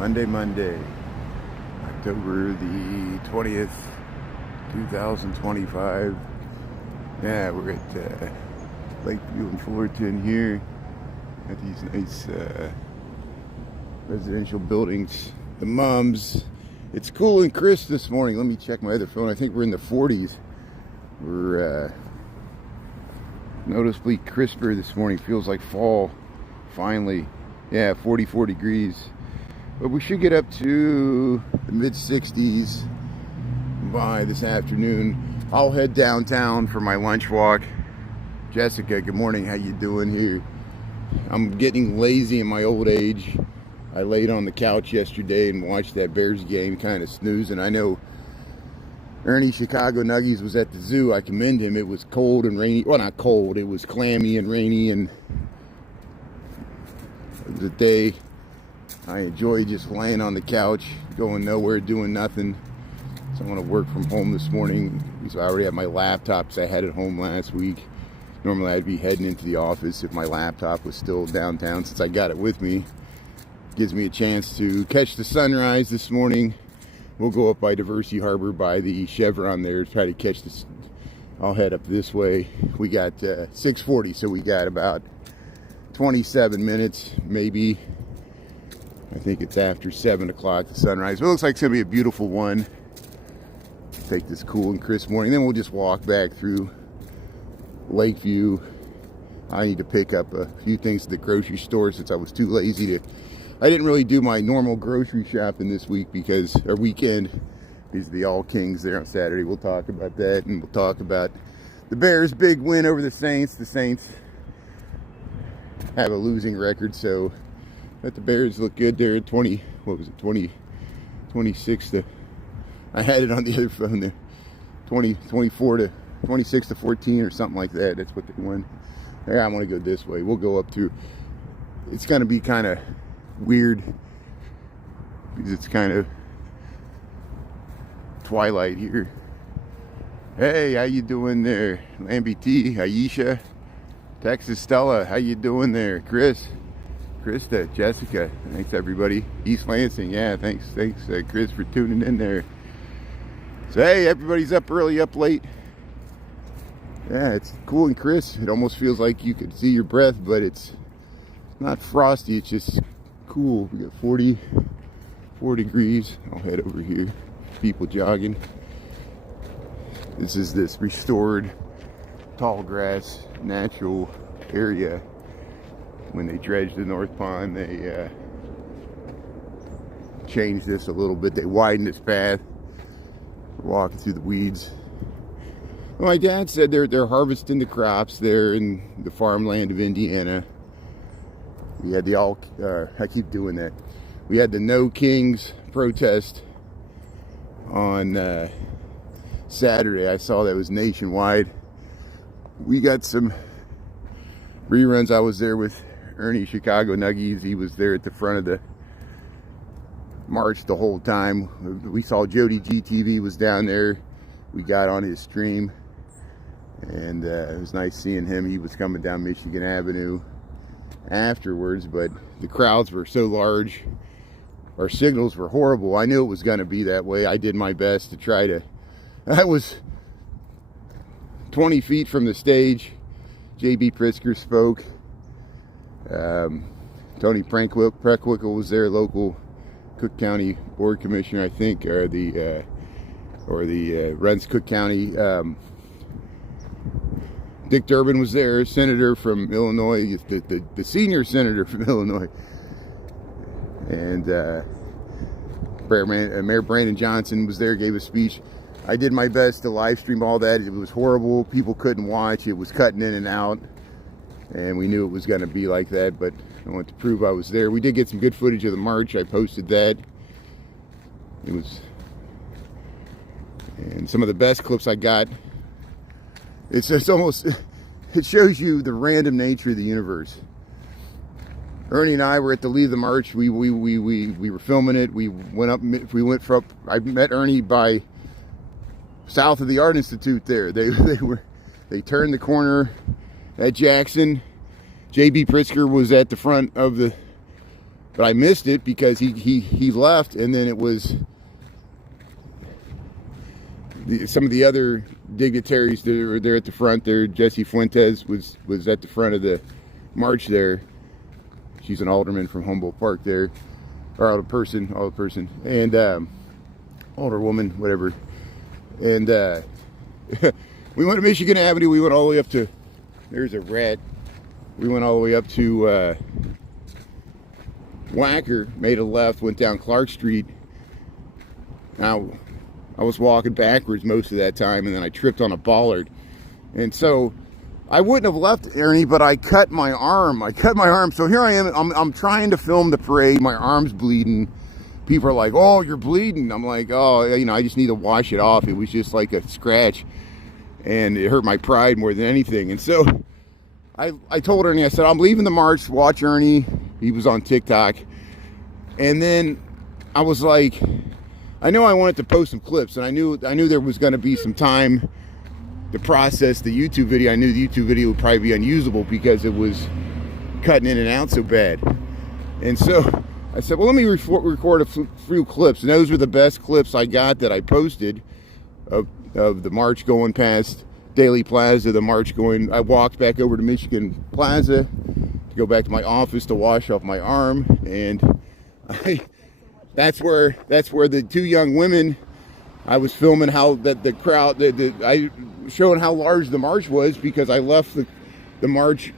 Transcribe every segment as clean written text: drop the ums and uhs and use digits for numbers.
Monday, October the 20th, 2025. Yeah, we're at Lakeview in Fullerton here at these nice residential buildings. The mums. It's cool and crisp this morning. Let me check my other phone. I think we're in the 40s. We're noticeably crisper this morning. Feels like fall, finally. Yeah, 44 degrees. But we should get up to the mid-60s by this afternoon. I'll head downtown for my lunch walk. Jessica, good morning. How you doing here? I'm getting lazy in my old age. I laid on the couch yesterday and watched that Bears game, kind of snoozing. I know Ernie Chicago Nuggies was at the zoo. I commend him. It was cold and rainy. Well, not cold. It was clammy and rainy, and it was a day I enjoy just laying on the couch, going nowhere, doing nothing. So I want to work from home this morning. So I already have my laptop because I had it home last week. Normally I'd be heading into the office if my laptop was still downtown. Since I got it with me, gives me a chance to catch the sunrise this morning. We'll go up by Diversity Harbor by the Chevron there, try to catch this. I'll head up this way. We got 6:40, so we got about 27 minutes, maybe. I think it's after 7 o'clock, the sunrise. But it looks like it's going to be a beautiful one. Take this cool and crisp morning. Then we'll just walk back through Lakeview. I need to pick up a few things at the grocery store since I was too lazy to. I didn't really do my normal grocery shopping this week our weekend, because of the All Kings there on Saturday. We'll talk about that, and we'll talk about the Bears' big win over the Saints. The Saints have a losing record, so but the Bears look good. They're at 26 to, I had it on the other phone there, 24 to 26 to 14 or something like that. That's what they won. Yeah, I want to go this way. We'll go up to, it's going to be kind of weird because it's kind of twilight here. Hey, how you doing there? Lamby T, Aisha, Texas Stella, how you doing there? Chris, Krista, Jessica, thanks everybody. East Lansing, yeah, thanks Chris for tuning in there. So hey, everybody's up early, up late. Yeah, it's cool and crisp. It almost feels like you could see your breath, but it's not frosty, it's just cool. We got 44 degrees. I'll head over here. People jogging. This is this restored tall grass natural area. When they dredged the North Pond, they changed this a little bit. They widened this path. We're walking through the weeds. Well, my dad said they're harvesting the crops there in the farmland of Indiana. We had I keep doing that. We had the No Kings protest on Saturday. I saw that was nationwide. We got some reruns. I was there with Ernie Chicago Nuggies. He was there at the front of the march the whole time. We saw Jody GTV was down there. We got on his stream, and it was nice seeing him. He was coming down Michigan Avenue afterwards, but the crowds were so large. Our signals were horrible. I knew it was going to be that way. I did my best to try to. I was 20 feet from the stage. J.B. Pritzker spoke. Tony Preckwinkle was there, local Cook County Board Commissioner, I think, or the runs Cook County. Dick Durbin was there, senator from Illinois, the senior senator from Illinois, and Mayor Brandon Johnson was there, gave a speech. I did my best to live stream all that. It was horrible. People couldn't watch. It was cutting in and out, and we knew it was going to be like that, but I wanted to prove I was there. We did get some good footage of the march. I posted that. It was, and some of the best clips I got. It's almost, it shows you the random nature of the universe. Ernie and I were at the lead of the march. We were filming it. We went from. I met Ernie by south of the Art Institute there. They turned the corner at Jackson. J.B. Pritzker was at the front of but I missed it because he left, and then it was some of the other dignitaries that were there at the front there. Jesse Fuentes was at the front of the march there. She's an alderman from Humboldt Park there, or older person, and older woman, whatever. And we went to Michigan Avenue. We went all the way up to, there's a rat. We went all the way up to Wacker, made a left, went down Clark Street. Now, I was walking backwards most of that time, and then I tripped on a bollard. And so I wouldn't have left Ernie, but I cut my arm. So here I am. I'm trying to film the parade. My arm's bleeding. People are like, "Oh, you're bleeding." I'm like, "Oh, you know, I just need to wash it off." It was just like a scratch, and it hurt my pride more than anything. And so I told Ernie, I said, "I'm leaving the march. Watch Ernie." He was on TikTok. And then I was like, I know I wanted to post some clips, and I knew there was going to be some time to process the YouTube video. I knew the YouTube video would probably be unusable because it was cutting in and out so bad. And so I said, well, let me record a few clips. And those were the best clips I got that I posted of the march going past Daily Plaza, the march going. I walked back over to Michigan Plaza to go back to my office to wash off my arm, and that's where the two young women, I was filming how that the crowd, I showing how large the march was, because I left the march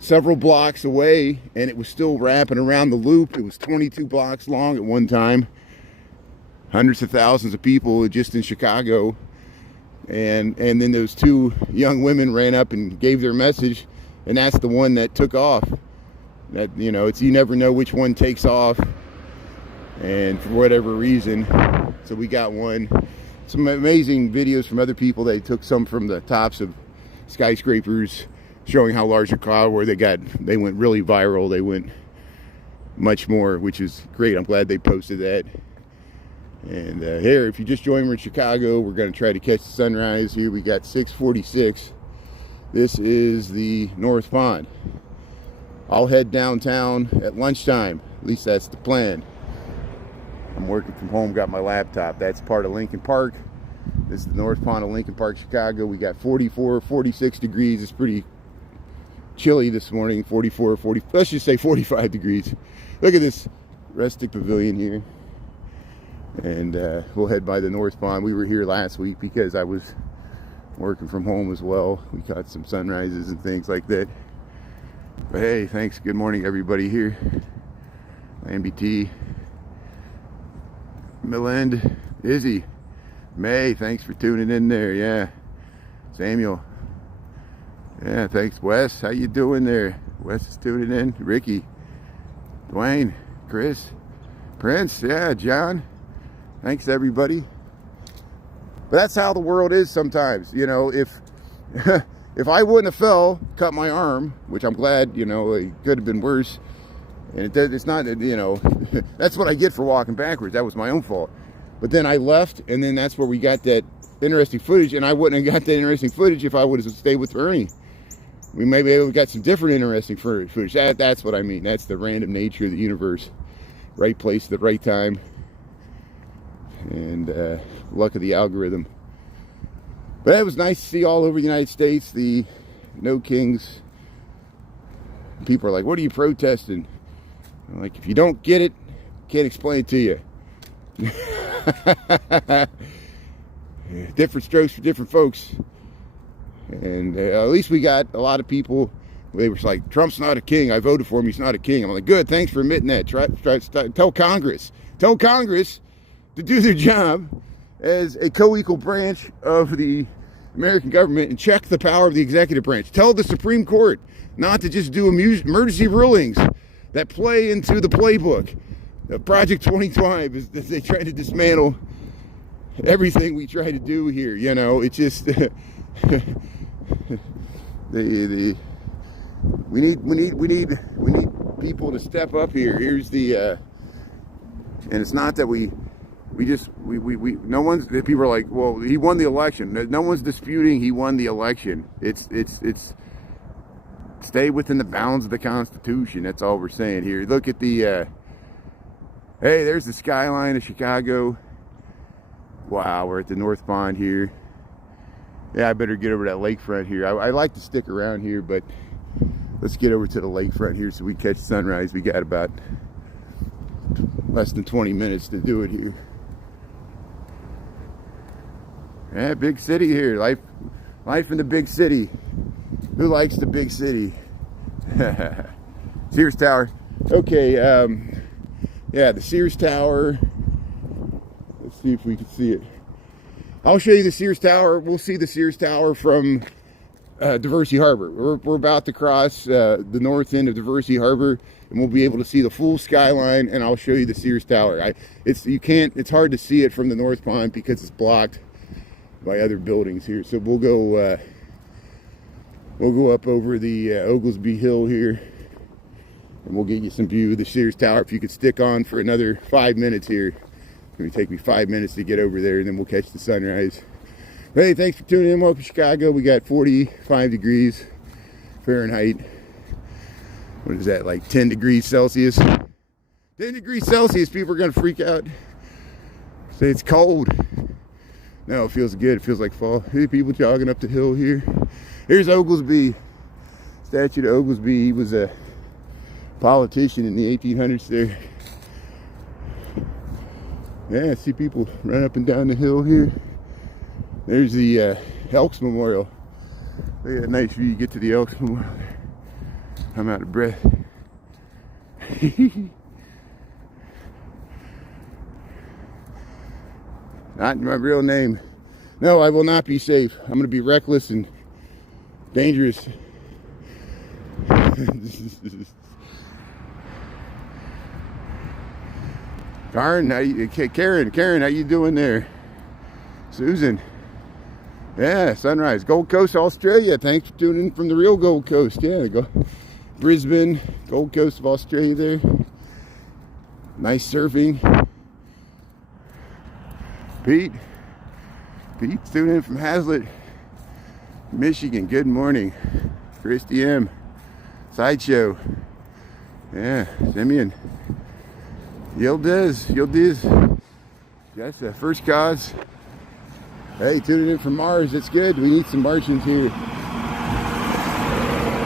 several blocks away and it was still wrapping around the loop. It was 22 blocks long at one time. Hundreds of thousands of people just in Chicago. And then those two young women ran up and gave their message, and that's the one that took off. That, you know, you never know which one takes off, and for whatever reason. So we got some amazing videos from other people. They took some from the tops of skyscrapers, showing how large the crowd were. They went really viral. They went much more, which is great. I'm glad they posted that. And here, if you just joined me in Chicago, we're going to try to catch the sunrise here. We got 6:46. This is the North Pond. I'll head downtown at lunchtime. At least that's the plan. I'm working from home, got my laptop. That's part of Lincoln Park. This is the North Pond of Lincoln Park, Chicago. We got 44, 46 degrees. It's pretty chilly this morning. 44, 40, let's just say 45 degrees. Look at this rustic pavilion here. And we'll head by the North Pond. We were here last week because I was working from home as well. We caught some sunrises and things like that. But hey, thanks. Good morning, everybody here. MBT, Milind, Izzy, May, thanks for tuning in there. Yeah, Samuel. Yeah, thanks, Wes. How you doing there? Wes is tuning in. Ricky, Dwayne, Chris, Prince. Yeah, John. Thanks, everybody. But that's how the world is sometimes. You know, if I wouldn't have fell, cut my arm, which I'm glad, you know, it could have been worse. And it's not, you know, that's what I get for walking backwards. That was my own fault. But then I left, and then that's where we got that interesting footage. And I wouldn't have got that interesting footage if I would have stayed with Ernie. We maybe would have got some different interesting footage. That's what I mean. That's the random nature of the universe. Right place at the right time. And luck of the algorithm. But it was nice to see all over the United States the No Kings. People are like, what are you protesting? I'm like, if you don't get it, can't explain it to you. Different strokes for different folks. And at least we got a lot of people. They were like, Trump's not a king. I voted for him. He's not a king. I'm like, good. Thanks for admitting that. Tell Congress. Tell Congress to do their job as a co-equal branch of the American government and check the power of the executive branch. Tell the Supreme Court not to just do emergency rulings that play into the playbook. Project 2025 is that they try to dismantle everything we try to do here. You know, it's just we need people to step up here. Here's the and it's not that we no one's, people are like, well, he won the election. No one's disputing he won the election. It's stay within the bounds of the Constitution. That's all we're saying here. Look at the Hey, there's the skyline of Chicago. Wow, we're at the North Pond here. Yeah, I better get over that lakefront here. I like to stick around here, but let's get over to the lakefront here so we catch sunrise. We got about less than 20 minutes to do it here. Yeah, big city here. Life in the big city. Who likes the big city? Sears Tower. Okay, yeah, the Sears Tower. Let's see if we can see it. I'll show you the Sears Tower. We'll see the Sears Tower from Diversey Harbor. We're about to cross the north end of Diversey Harbor, and we'll be able to see the full skyline. And I'll show you the Sears Tower. It's hard to see it from the North Pond because it's blocked by other buildings here. So we'll go up over the Oglesby Hill here, and we'll get you some view of the Sears Tower. If you could stick on for another 5 minutes here. It's going to take me 5 minutes to get over there, and then we'll catch the sunrise. Hey, thanks for tuning in. Welcome to Chicago. We got 45 degrees Fahrenheit. What is that, like 10 degrees Celsius? 10 degrees Celsius, people are going to freak out. Say it's cold. No, it feels good. It feels like fall. Hey, people jogging up the hill here. Here's Oglesby. Statue of Oglesby. He was a politician in the 1800s there. Yeah, I see people run up and down the hill here. There's the Elks Memorial. Look at that nice view. You get to the Elks Memorial. I'm out of breath. Not my real name. No, I will not be safe. I'm going to be reckless and dangerous. Karen, how you doing there? Susan. Yeah, sunrise. Gold Coast, Australia. Thanks for tuning in from the real Gold Coast. Yeah, go Brisbane, Gold Coast of Australia there. Nice surfing. Pete's tuning in from Hazlitt, Michigan. Good morning. Christy M. Sideshow. Yeah, Simeon. Yildiz. That's the first cause. Hey, tuning in from Mars. It's good. We need some Martians here.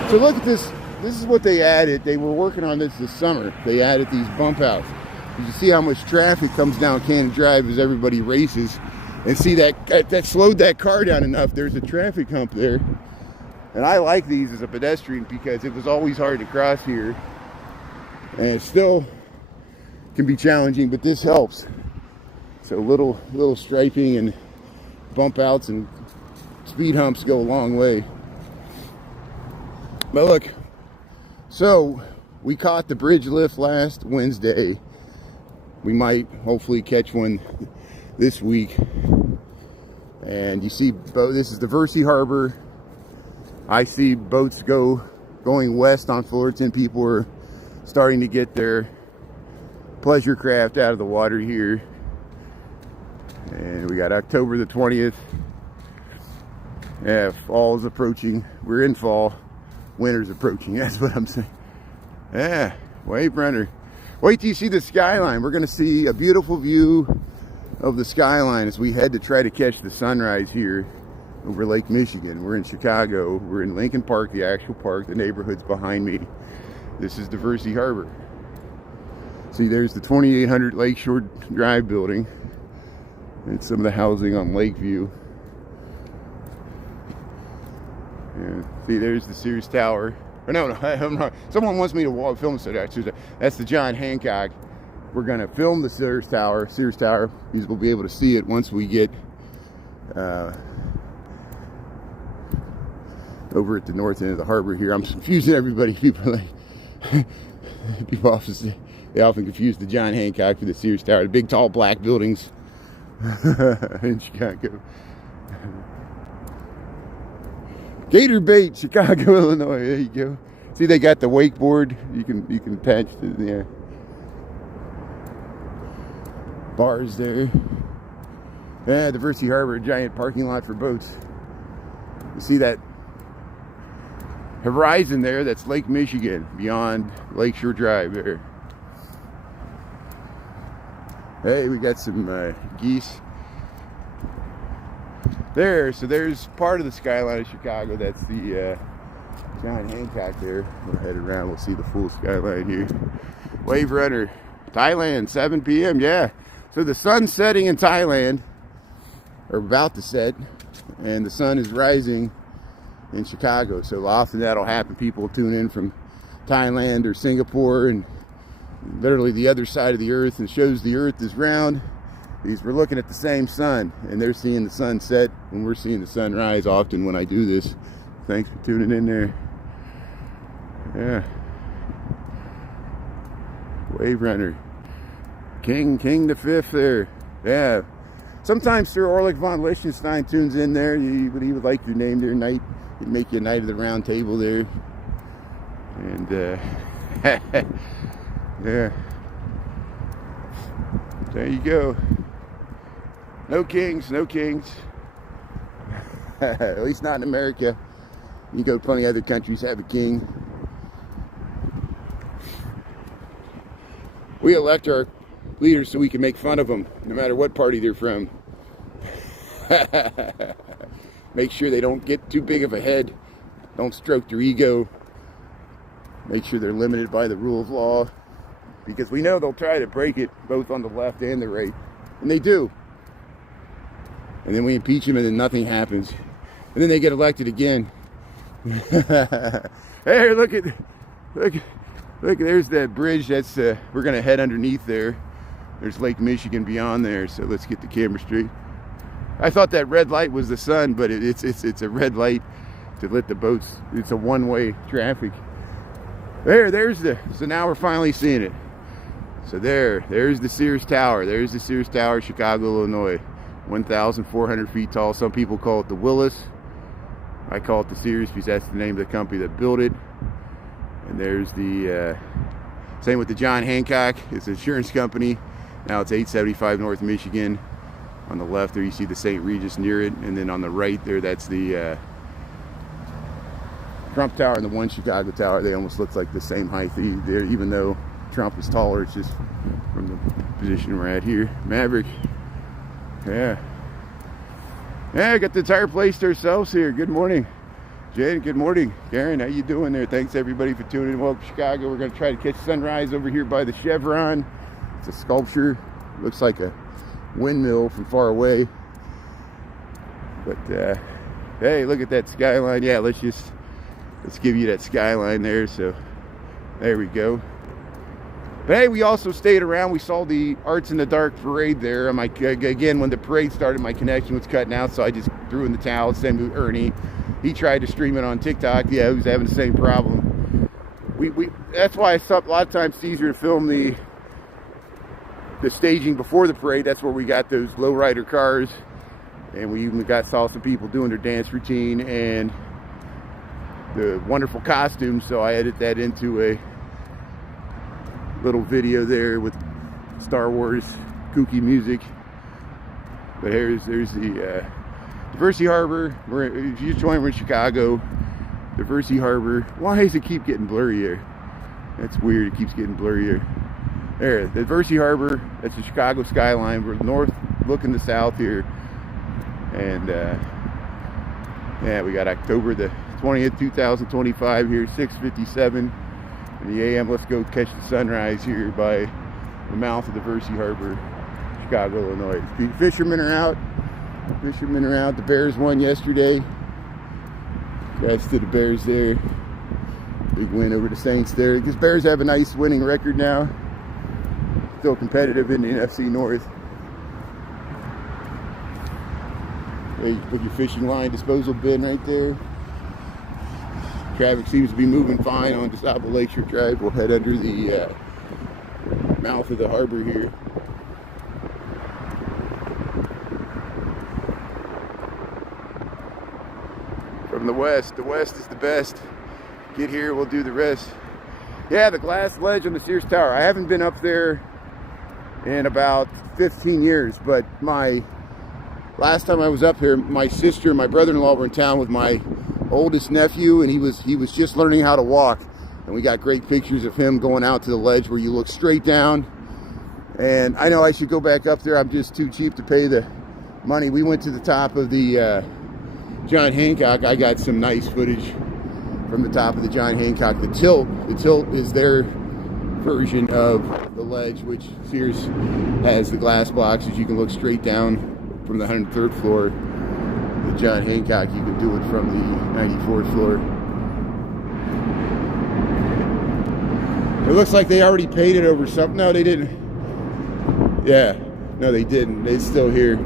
So look at this. This is what they added. They were working on this summer. They added these bump outs. You can see how much traffic comes down Cannon Drive as everybody races. And see that slowed that car down enough. There's a traffic hump there. And I like these as a pedestrian because it was always hard to cross here. And it still can be challenging, but this helps. So little striping and bump outs and speed humps go a long way. But look, so we caught the bridge lift last Wednesday. We might hopefully catch one this week. And you see, this is Diversey Harbor. I see boats going west on Fullerton. People are starting to get their pleasure craft out of the water here. And we got October the 20th. Yeah, fall is approaching. We're in fall. Winter's approaching. That's what I'm saying. Yeah, wave runner. Wait till you see the skyline. We're going to see a beautiful view of the skyline as we head to try to catch the sunrise here over Lake Michigan. We're in Chicago. We're in Lincoln Park, the actual park. The neighborhood's behind me. This is Diversey Harbor. See, there's the 2800 Lakeshore Drive building and some of the housing on Lakeview. Yeah. See, there's the Sears Tower. Or no, I'm not. Someone wants me to film it. That's the John Hancock. We're going to film the Sears Tower. Because we'll be able to see it once we get over at the north end of the harbor here. I'm confusing everybody. People they often confuse the John Hancock for the Sears Tower. The big, tall, black buildings in Chicago. Gator bait, Chicago, Illinois. There you go. See, they got the wakeboard. You can attach to the bars there. Yeah, Diversey Harbor, a giant parking lot for boats. You see that horizon there? That's Lake Michigan beyond Lakeshore Drive there. Hey, we got some geese there. So there's part of the skyline of Chicago. That's the John Hancock there. We'll head around. We'll see the full skyline here. Wave Runner, Thailand, 7 p.m. Yeah. So the sun's setting in Thailand, or about to set, and the sun is rising in Chicago. So often that'll happen. People tune in from Thailand or Singapore and literally the other side of the earth, and shows the earth is round. We're looking at the same sun, and they're seeing the sun set and we're seeing the sun rise often when I do this. Thanks for tuning in there. Yeah. Wave Runner. King the Fifth there. Yeah. Sometimes Sir Orlik von Liechtenstein tunes in there. He would like your name there, Knight. He'd make you a Knight of the Round Table there. And yeah. There you go. No kings, no kings. At least not in America. You go to plenty of other countries, have a king. We elect our leaders so we can make fun of them, no matter what party they're from. Make sure they don't get too big of a head. Don't stroke their ego. Make sure they're limited by the rule of law. Because we know they'll try to break it both on the left and the right. And they do. And then we impeach them and then nothing happens. And then they get elected again. Hey, look, there's that bridge. That's we're gonna head underneath there. There's Lake Michigan beyond there, so let's get the camera straight. I thought that red light was the sun, but it's a red light to let the boats. It's a one-way traffic. So now we're finally seeing it. So there's the Sears Tower. There's the Sears Tower, Chicago, Illinois. 1,400 feet tall. Some people call it the Willis. I call it the Sears because that's the name of the company that built it. And there's the same with the John Hancock. It's an insurance company. Now it's 875 North Michigan. On the left there you see the St. Regis near it, and then on the right there that's the Trump Tower and the One Chicago Tower. They almost look like the same height there, even though Trump is taller. It's just from the position we're at here. Maverick. Yeah, I got the entire place to ourselves here. Good morning, Jen. Good morning, Karen. How you doing there? Thanks everybody for tuning in. Welcome to Chicago. We're going to try to catch sunrise over here by the Chevron. It's a sculpture. Looks like a windmill from far away. But hey, look at that skyline. Yeah, let's give you that skyline there. So there we go. But hey, we also stayed around. We saw the Arts in the Dark parade there. And again, when the parade started, my connection was cutting out, so I just threw in the towel. Same with Ernie. He tried to stream it on TikTok. Yeah, he was having the same problem. That's why I thought a lot of times it's easier to film the staging before the parade. That's where we got those lowrider cars, and we even saw some people doing their dance routine and the wonderful costumes. So I edited that into a little video there with Star Wars kooky music. But there's the Diversey Harbor. If you join, we're in Chicago. Diversey Harbor. Why does it keep getting blurry here? That's weird. It keeps getting blurry here. There, the Diversey Harbor. That's the Chicago skyline. We're north, looking to south here, and yeah, we got October the 20th, 2025 here, 6:57. In the AM, let's go catch the sunrise here by the mouth of the Diversey Harbor, Chicago, Illinois. The fishermen are out. The Bears won yesterday. Congrats to the Bears there. Big win over the Saints there. Because Bears have a nice winning record now. Still competitive in the NFC North. There you put your fishing line disposal bin right there. Traffic seems to be moving fine on DeSable Lakeshore Drive. We'll head under the mouth of the harbor here. From the west is the best. Get here, we'll do the rest. Yeah, the glass ledge on the Sears Tower. I haven't been up there in about 15 years, but last time I was up here, my sister and my brother-in-law were in town with my oldest nephew, and he was just learning how to walk, and we got great pictures of him going out to the ledge where you look straight down, And I know I should go back up there. I'm just too cheap to pay the money. We went to the top of the John Hancock. I got some nice footage from the top of the John Hancock. The tilt is their version of the ledge, which Sears has the glass boxes. You can look straight down from the 103rd floor. The John Hancock, you can do it from the 94th floor. It looks like they already painted over something. No, they didn't. Yeah, no, they didn't. It's still here.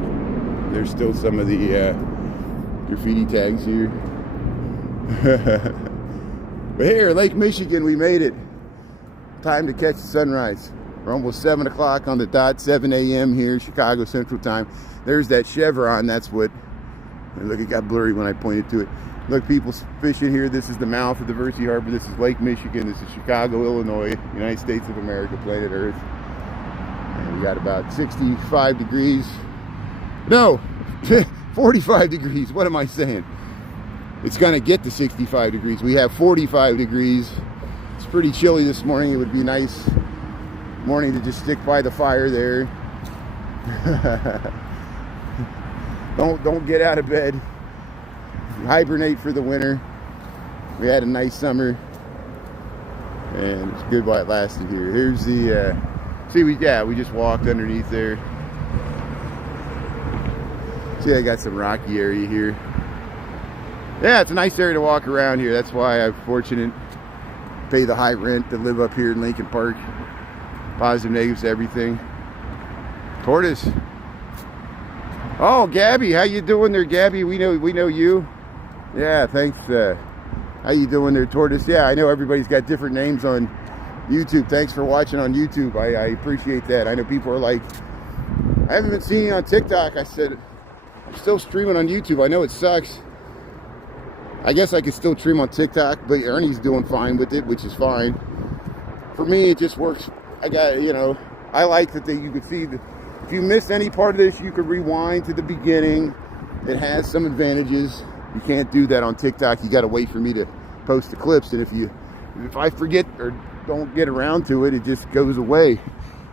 There's still some of the graffiti tags here. But here, Lake Michigan, we made it. Time to catch the sunrise. We're almost 7 o'clock on the dot, 7 a.m. here, Chicago Central Time. There's that chevron. That's what, look, it got blurry when I pointed to it. Look, people fishing here. This is the mouth of the Diversity Harbor. This is Lake Michigan. This is Chicago, Illinois, United States of America, planet Earth. And we got about 65 degrees. No, 45 degrees. What am I saying? It's going to get to 65 degrees. We have 45 degrees. It's pretty chilly this morning. It would be a nice morning to just stick by the fire there. Don't get out of bed. Hibernate for the winter. We had a nice summer, and it's good while it lasted here. Here's the see, we just walked underneath there. See, I got some rocky area here. Yeah, it's a nice area to walk around here. That's why I'm fortunate to pay the high rent to live up here in Lincoln Park. Positive, negatives, everything. Tortoise. Oh, Gabby, how you doing there, Gabby? We know you. Yeah, thanks. How you doing there, Tortoise? Yeah, I know everybody's got different names on YouTube. Thanks for watching on YouTube. I appreciate that. I know people are like, I haven't been seeing you on TikTok. I said, I'm still streaming on YouTube. I know it sucks. I guess I could still stream on TikTok, but Ernie's doing fine with it, which is fine. For me, it just works. I got, I like that you could see that if you missed any part of this, you could rewind to the beginning. It has some advantages. You can't do that on TikTok. You got to wait for me to post the clips, and if I forget or don't get around to it, it just goes away.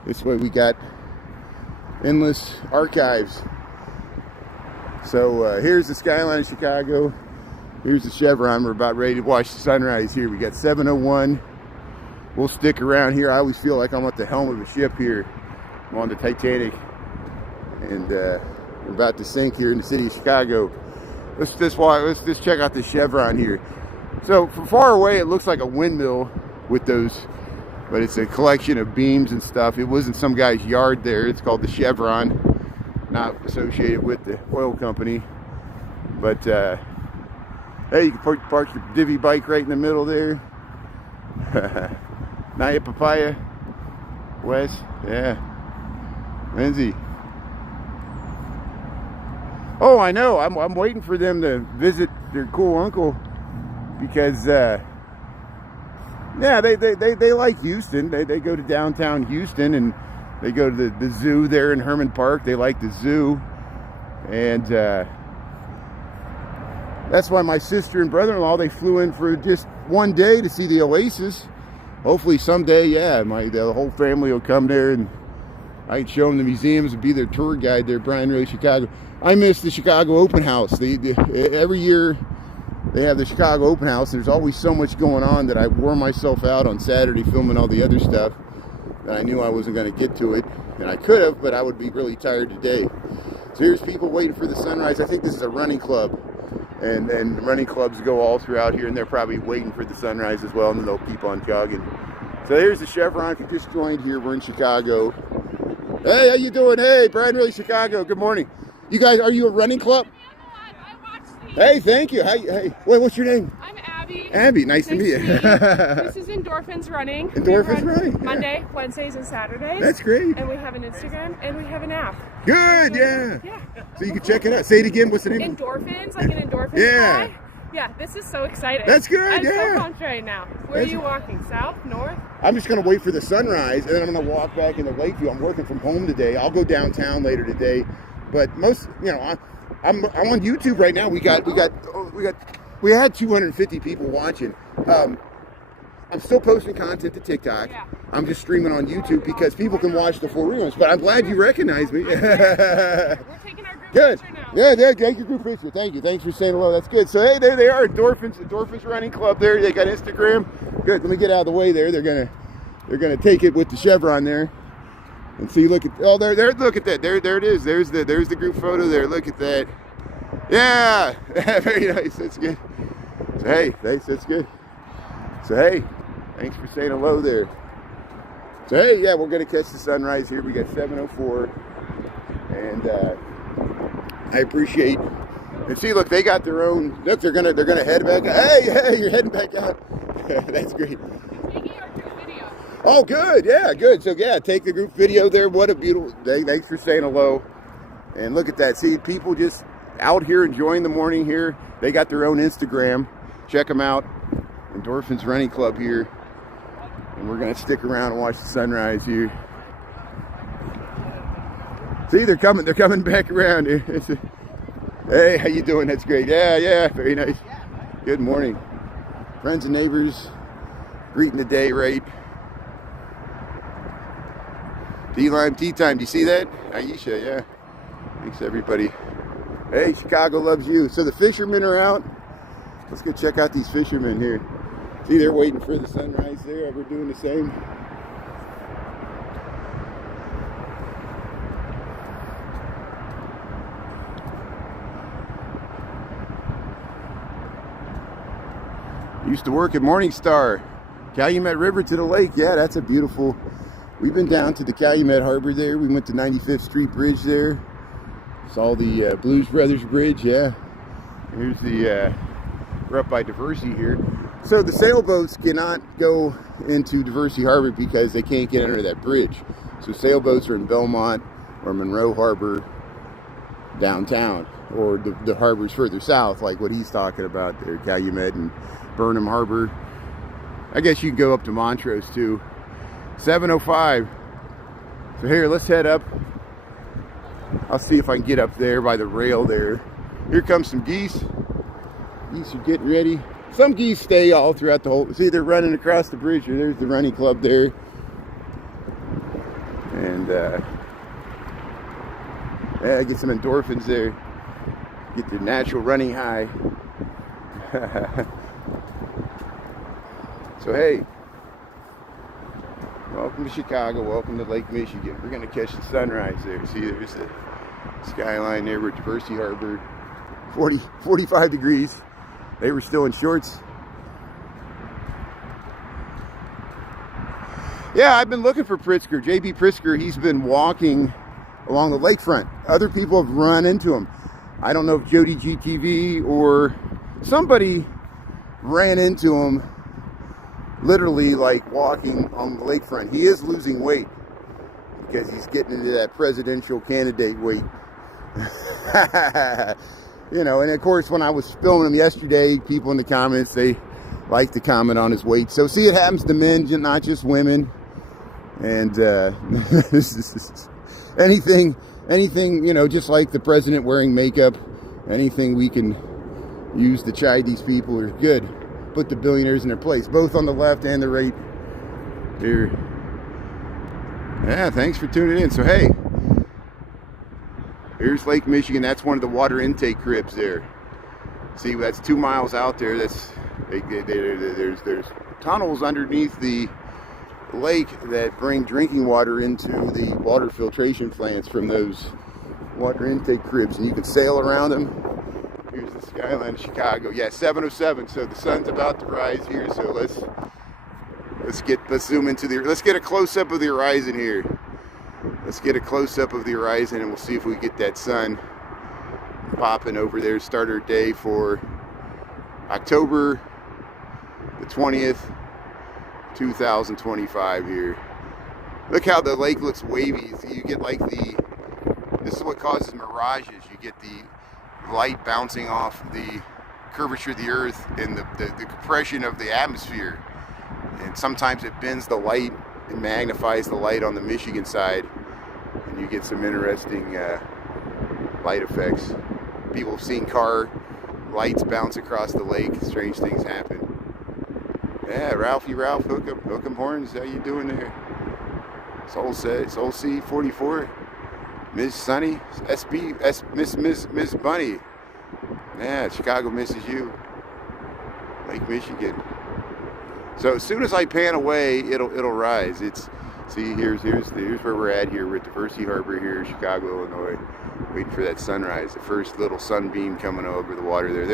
This way we got endless archives. So here's the skyline of Chicago. Here's the chevron. We're about ready to watch the sunrise here. We got 7:01. We'll stick around here. I always feel like I'm at the helm of a ship here. I'm on the Titanic, and we're about to sink here in the city of Chicago. Let's just check out the chevron here. So from far away, it looks like a windmill with those, but it's a collection of beams and stuff. It wasn't some guy's yard there. It's called the chevron, not associated with the oil company. But hey, you can park your divvy bike right in the middle there. Naya Papaya, Wes, yeah, Lindsay. Oh, I know. I'm waiting for them to visit their cool uncle because, yeah, they like Houston. They go to downtown Houston and they go to the zoo there in Herman Park. They like the zoo, and that's why my sister and brother-in-law, they flew in for just one day to see the Oasis. Hopefully someday, yeah, the whole family will come there and I can show them the museums and be their tour guide there, Brian Road, Chicago. I miss the Chicago Open House. Every year they have the Chicago Open House. There's always so much going on that I wore myself out on Saturday filming all the other stuff that I knew I wasn't going to get to it. And I could have, but I would be really tired today. So here's people waiting for the sunrise. I think this is a running club. And running clubs go all throughout here, and they're probably waiting for the sunrise as well, and then they'll keep on jogging. So here's the chevron. If you just joined here, we're in Chicago. Hey, how you doing? Hey, Brian Riley, Chicago. Good morning. You guys, are you a running club? Hey, thank you. Hey, wait, what's your name? I'm Abby. Abby, nice to meet you. This is Endorphins Running. Endorphins Running. Monday, Wednesdays, and Saturdays. That's great. And we have an Instagram, and we have an app. Good, yeah. So you can check it out. Say it again. What's the name? Endorphins, like an endorphin high. Yeah, this is so exciting. That's good, I'm so pumped right now. Where are you walking? South? North? I'm just going to wait for the sunrise, and then I'm going to walk back into Lakeview. I'm working from home today. I'll go downtown later today. But most, I'm on YouTube right now. We had 250 people watching. I'm still posting content to TikTok. Yeah. I'm just streaming on YouTube because people can watch the full reruns. But I'm glad you recognize me. We're taking our group Good. picture now. Yeah, take your group picture. Thank you. Thanks for saying hello. That's good. So, hey, there they are. Endorphins Running Club there. They got Instagram. Good. Let me get out of the way there. They're gonna take it with the chevron there. And see, look at, oh, there, look at that. There it is. There's the group photo there. Look at that. Yeah. Very nice. That's good. So, hey, thanks. That's good. So, hey, thanks for saying hello there. So, hey, yeah, we're going to catch the sunrise here. We got 7:04. And I appreciate. And see, look, they got their own. Look, they're gonna head back out. Hey, you're heading back out. That's great. Taking our group video. Oh, good. Yeah, good. So, yeah, take the group video there. What a beautiful day. Thanks for saying hello. And look at that. See, people just out here enjoying the morning here. They got their own Instagram. Check them out. Endorphins Running Club here. And we're going to stick around and watch the sunrise here. See, they're coming back around here. Hey, how you doing? That's great. Yeah, very nice. Good morning. Friends and neighbors, greeting the day right. Tea time. Do you see that? Aisha, yeah. Thanks, everybody. Hey, Chicago loves you. So the fishermen are out. Let's go check out these fishermen here. See, they're waiting for the sunrise there. We're doing the same. Used to work at Morningstar. Calumet River to the lake. Yeah, that's a beautiful. We've been down to the Calumet Harbor there. We went to 95th Street Bridge there. Saw the Blues Brothers Bridge. Yeah. Here's the. We're up by Diversey here. So the sailboats cannot go into Diversey Harbor because they can't get under that bridge. So sailboats are in Belmont or Monroe Harbor downtown, or the harbors further south, like what he's talking about there, Calumet and Burnham Harbor. I guess you can go up to Montrose too. 7:05. So here, let's head up. I'll see if I can get up there by the rail there. Here comes some geese. Geese are getting ready. Some geese stay all throughout the whole. See, they're running across the bridge here. There's the running club there. And yeah, get some endorphins there. Get the natural running high. So hey, welcome to Chicago. Welcome to Lake Michigan. We're gonna catch the sunrise there. See, there's the skyline there. We're at Diversey Harbor. 45 degrees. They were still in shorts. Yeah, I've been looking for Pritzker. JB Pritzker, he's been walking along the lakefront. Other people have run into him. I don't know if Jody GTV or somebody ran into him, literally like walking on the lakefront. He is losing weight because he's getting into that presidential candidate weight. You know, and of course, when I was filming him yesterday, people in the comments, they like to comment on his weight. So see, it happens to men, not just women. And anything, you know, just like the president wearing makeup, anything we can use to chide these people is good. Put the billionaires in their place, both on the left and the right. Here. Yeah, thanks for tuning in. So hey, here's Lake Michigan. That's one of the water intake cribs there. See, that's 2 miles out there. That's there's tunnels underneath the lake that bring drinking water into the water filtration plants from those water intake cribs, and you can sail around them. Here's the skyline of Chicago. Yeah, 7:07. So the sun's about to rise here. So let's zoom into let's get a close up of the horizon here. Let's get a close-up of the horizon and we'll see if we get that sun popping over there. Start our day for October the 20th, 2025 here. Look how the lake looks wavy. You get like this is what causes mirages. You get the light bouncing off the curvature of the earth and the compression of the atmosphere. And sometimes it bends the light and magnifies the light on the Michigan side, and you get some interesting light effects. People have seen car lights bounce across the lake. Strange things happen. Yeah, Ralph Hook'em Horns, how you doing there? Soul C 44, Miss Sunny, Miss Bunny. Yeah, Chicago misses you. Lake Michigan. So as soon as I pan away, it'll rise. See, here's where we're at here. We're at Diversity Harbor here, Chicago, Illinois, waiting for that sunrise. The first little sunbeam coming over the water there.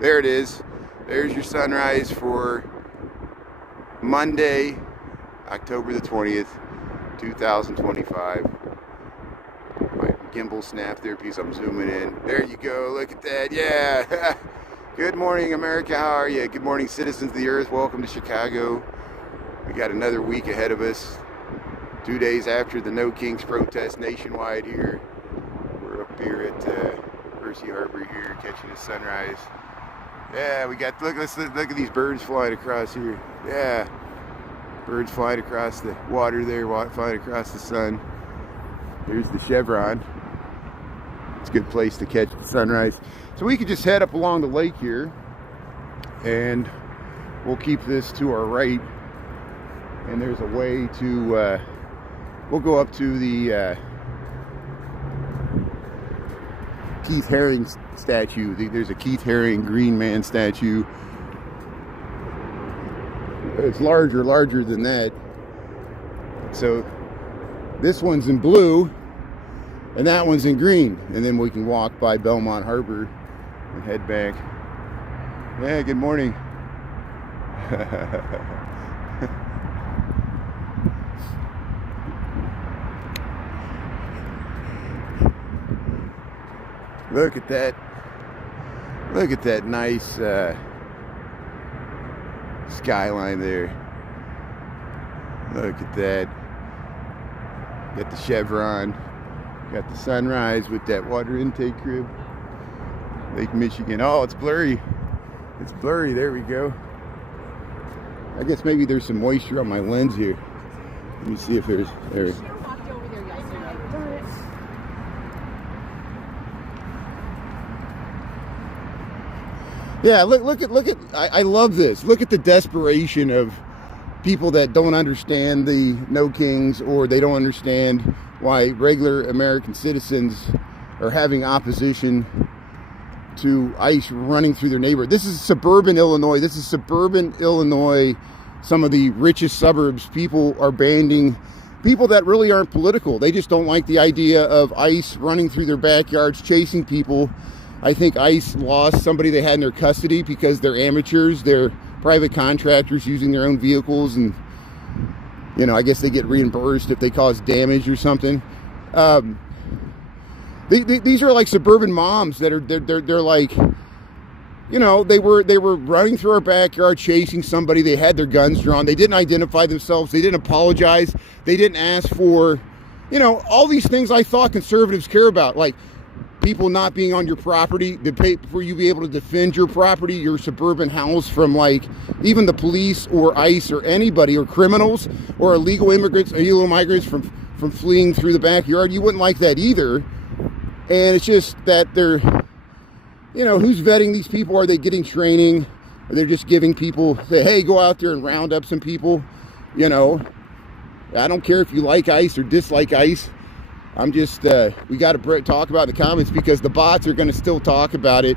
There it is. There's your sunrise for Monday, October the 20th, 2025. My gimbal snapped there because I'm zooming in. There you go. Look at that. Yeah. Good morning, America. How are you? Good morning, citizens of the earth. Welcome to Chicago. We got another week ahead of us. 2 days after the No Kings protest nationwide here. We're up here at Diversity Harbor here, catching the sunrise. Yeah, we got, look at these birds flying across here. Yeah, birds flying across the water there, flying across the sun. Here's the chevron. It's a good place to catch the sunrise. So we could just head up along the lake here, and we'll keep this to our right. And there's a way to, we'll go up to the Keith Haring statue. There's a Keith Haring Green Man statue. It's larger than that. So this one's in blue and that one's in green. And then we can walk by Belmont Harbor and head back. Yeah, good morning. Look at that. Look at that nice skyline there. Look at that. Got the chevron. Got the sunrise with that water intake crib. Lake Michigan. Oh, it's blurry. It's blurry. There we go. I guess maybe there's some moisture on my lens here. Let me see if there. Yeah, look at I love this. Look at the desperation of people that don't understand the No Kings, or they don't understand why regular American citizens are having opposition to ICE running through their neighborhood. This is suburban Illinois. This is suburban Illinois. Some of the richest suburbs. People are banding. People that really aren't political. They just don't like the idea of ICE running through their backyards, chasing people. I think ICE lost somebody they had in their custody because they're amateurs. They're private contractors using their own vehicles, and I guess they get reimbursed if they cause damage or something. These are like suburban moms that are they're like, they were running through our backyard chasing somebody. They had their guns drawn. They didn't identify themselves. They didn't apologize. They didn't ask for, all these things I thought conservatives care about, like people not being on your property, to pay for you to be able to defend your property, your suburban house from even the police or ICE or anybody, or criminals or illegal immigrants, illegal migrants from fleeing through the backyard. You wouldn't like that either. And it's just that they're, who's vetting these people? Are they getting training? Or they're just giving people, say, hey, go out there and round up some people? I don't care if you like ICE or dislike ICE. I'm just, we got to talk about it in the comments, because the bots are going to still talk about it,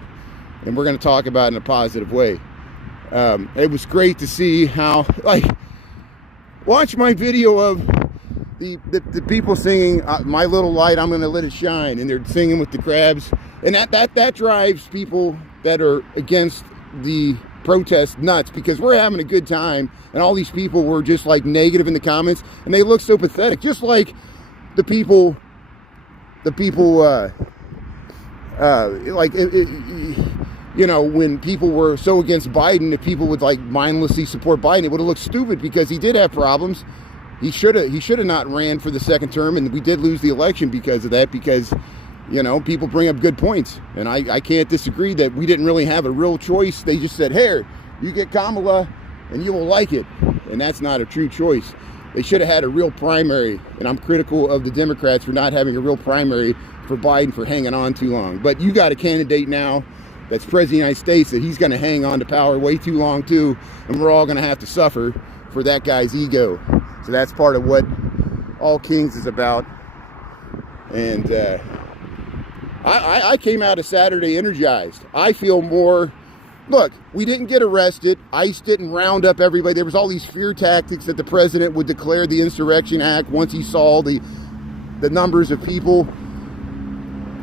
and we're going to talk about it in a positive way. It was great to see how, watch my video of the people singing My Little Light, I'm going to Let It Shine, and they're singing with the crabs, and that drives people that are against the protest nuts, because we're having a good time, and all these people were just negative in the comments, and they look so pathetic, just like the people when people were so against Biden, if people would mindlessly support Biden, it would have looked stupid, because he did have problems. He should have not ran for the second term, and we did lose the election because of that, because people bring up good points, and I can't disagree that we didn't really have a real choice. They just said, here, you get Kamala and you will like it, and that's not a true choice. They should have had a real primary, and I'm critical of the Democrats for not having a real primary for Biden, for hanging on too long. But you got a candidate now that's President of the United States, that he's going to hang on to power way too long too, and we're all going to have to suffer for that guy's ego. So that's part of what All Kings is about. And I came out of Saturday energized. I feel more, look, we didn't get arrested. ICE didn't round up everybody. There was all these fear tactics that the president would declare the Insurrection Act once he saw the numbers of people.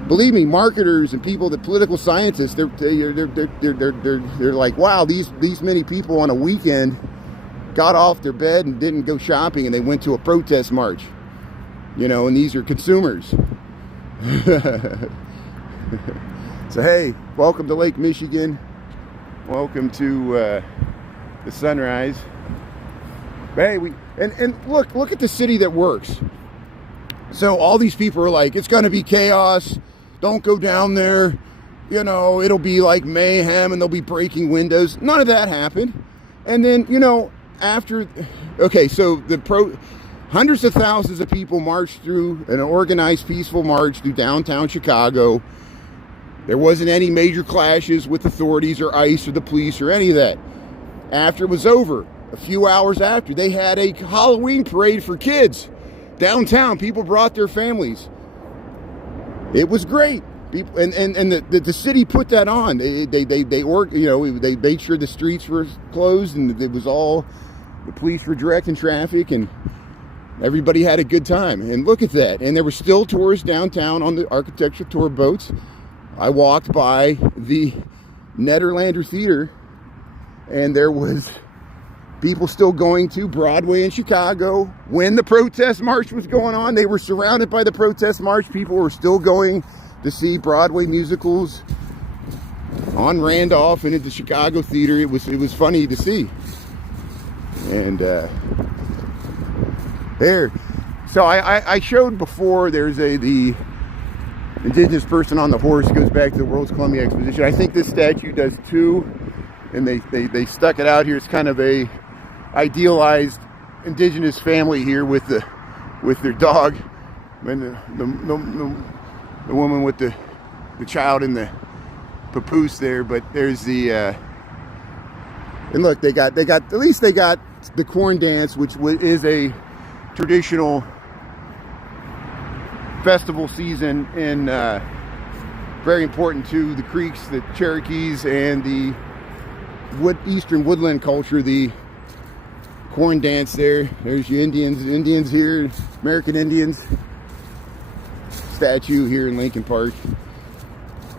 Believe me, marketers and people, the political scientists, they're like, wow, these many people on a weekend got off their bed and didn't go shopping, and they went to a protest march. You know, and these are consumers. So hey, welcome to Lake Michigan. Welcome to the sunrise. But hey, and look at the city that works. So all these people are like, it's gonna be chaos. Don't go down there. You know, it'll be like mayhem and they'll be breaking windows. None of that happened. And then, you know, after, okay, so hundreds of thousands of people marched through an organized, peaceful march through downtown Chicago. There wasn't any major clashes with authorities or ICE or the police or any of that. After it was over, a few hours after, they had a Halloween parade for kids downtown. People brought their families. It was great. People, and the city put that on. They made sure the streets were closed, and it was all, the police were directing traffic, and everybody had a good time. And look at that. And there were still tourists downtown on the architectural tour boats. I walked by the Nederlander Theater, and there was people still going to Broadway in Chicago. When the protest march was going on, they were surrounded by the protest march. People were still going to see Broadway musicals on Randolph and at the Chicago Theater. It was funny to see. And there. So I showed before, there's the indigenous person on the horse goes back to the World's Columbia Exposition. I think this statue does too. And they stuck it out here. It's kind of a idealized indigenous family here with their dog, and the woman with the child in the papoose there. But there's the and look, they got at least they got the corn dance, which is a traditional festival season in very important to the Creeks, the Cherokees, and the eastern woodland culture. The corn dance there. There's your Indians here, American Indians. Statue here in Lincoln Park.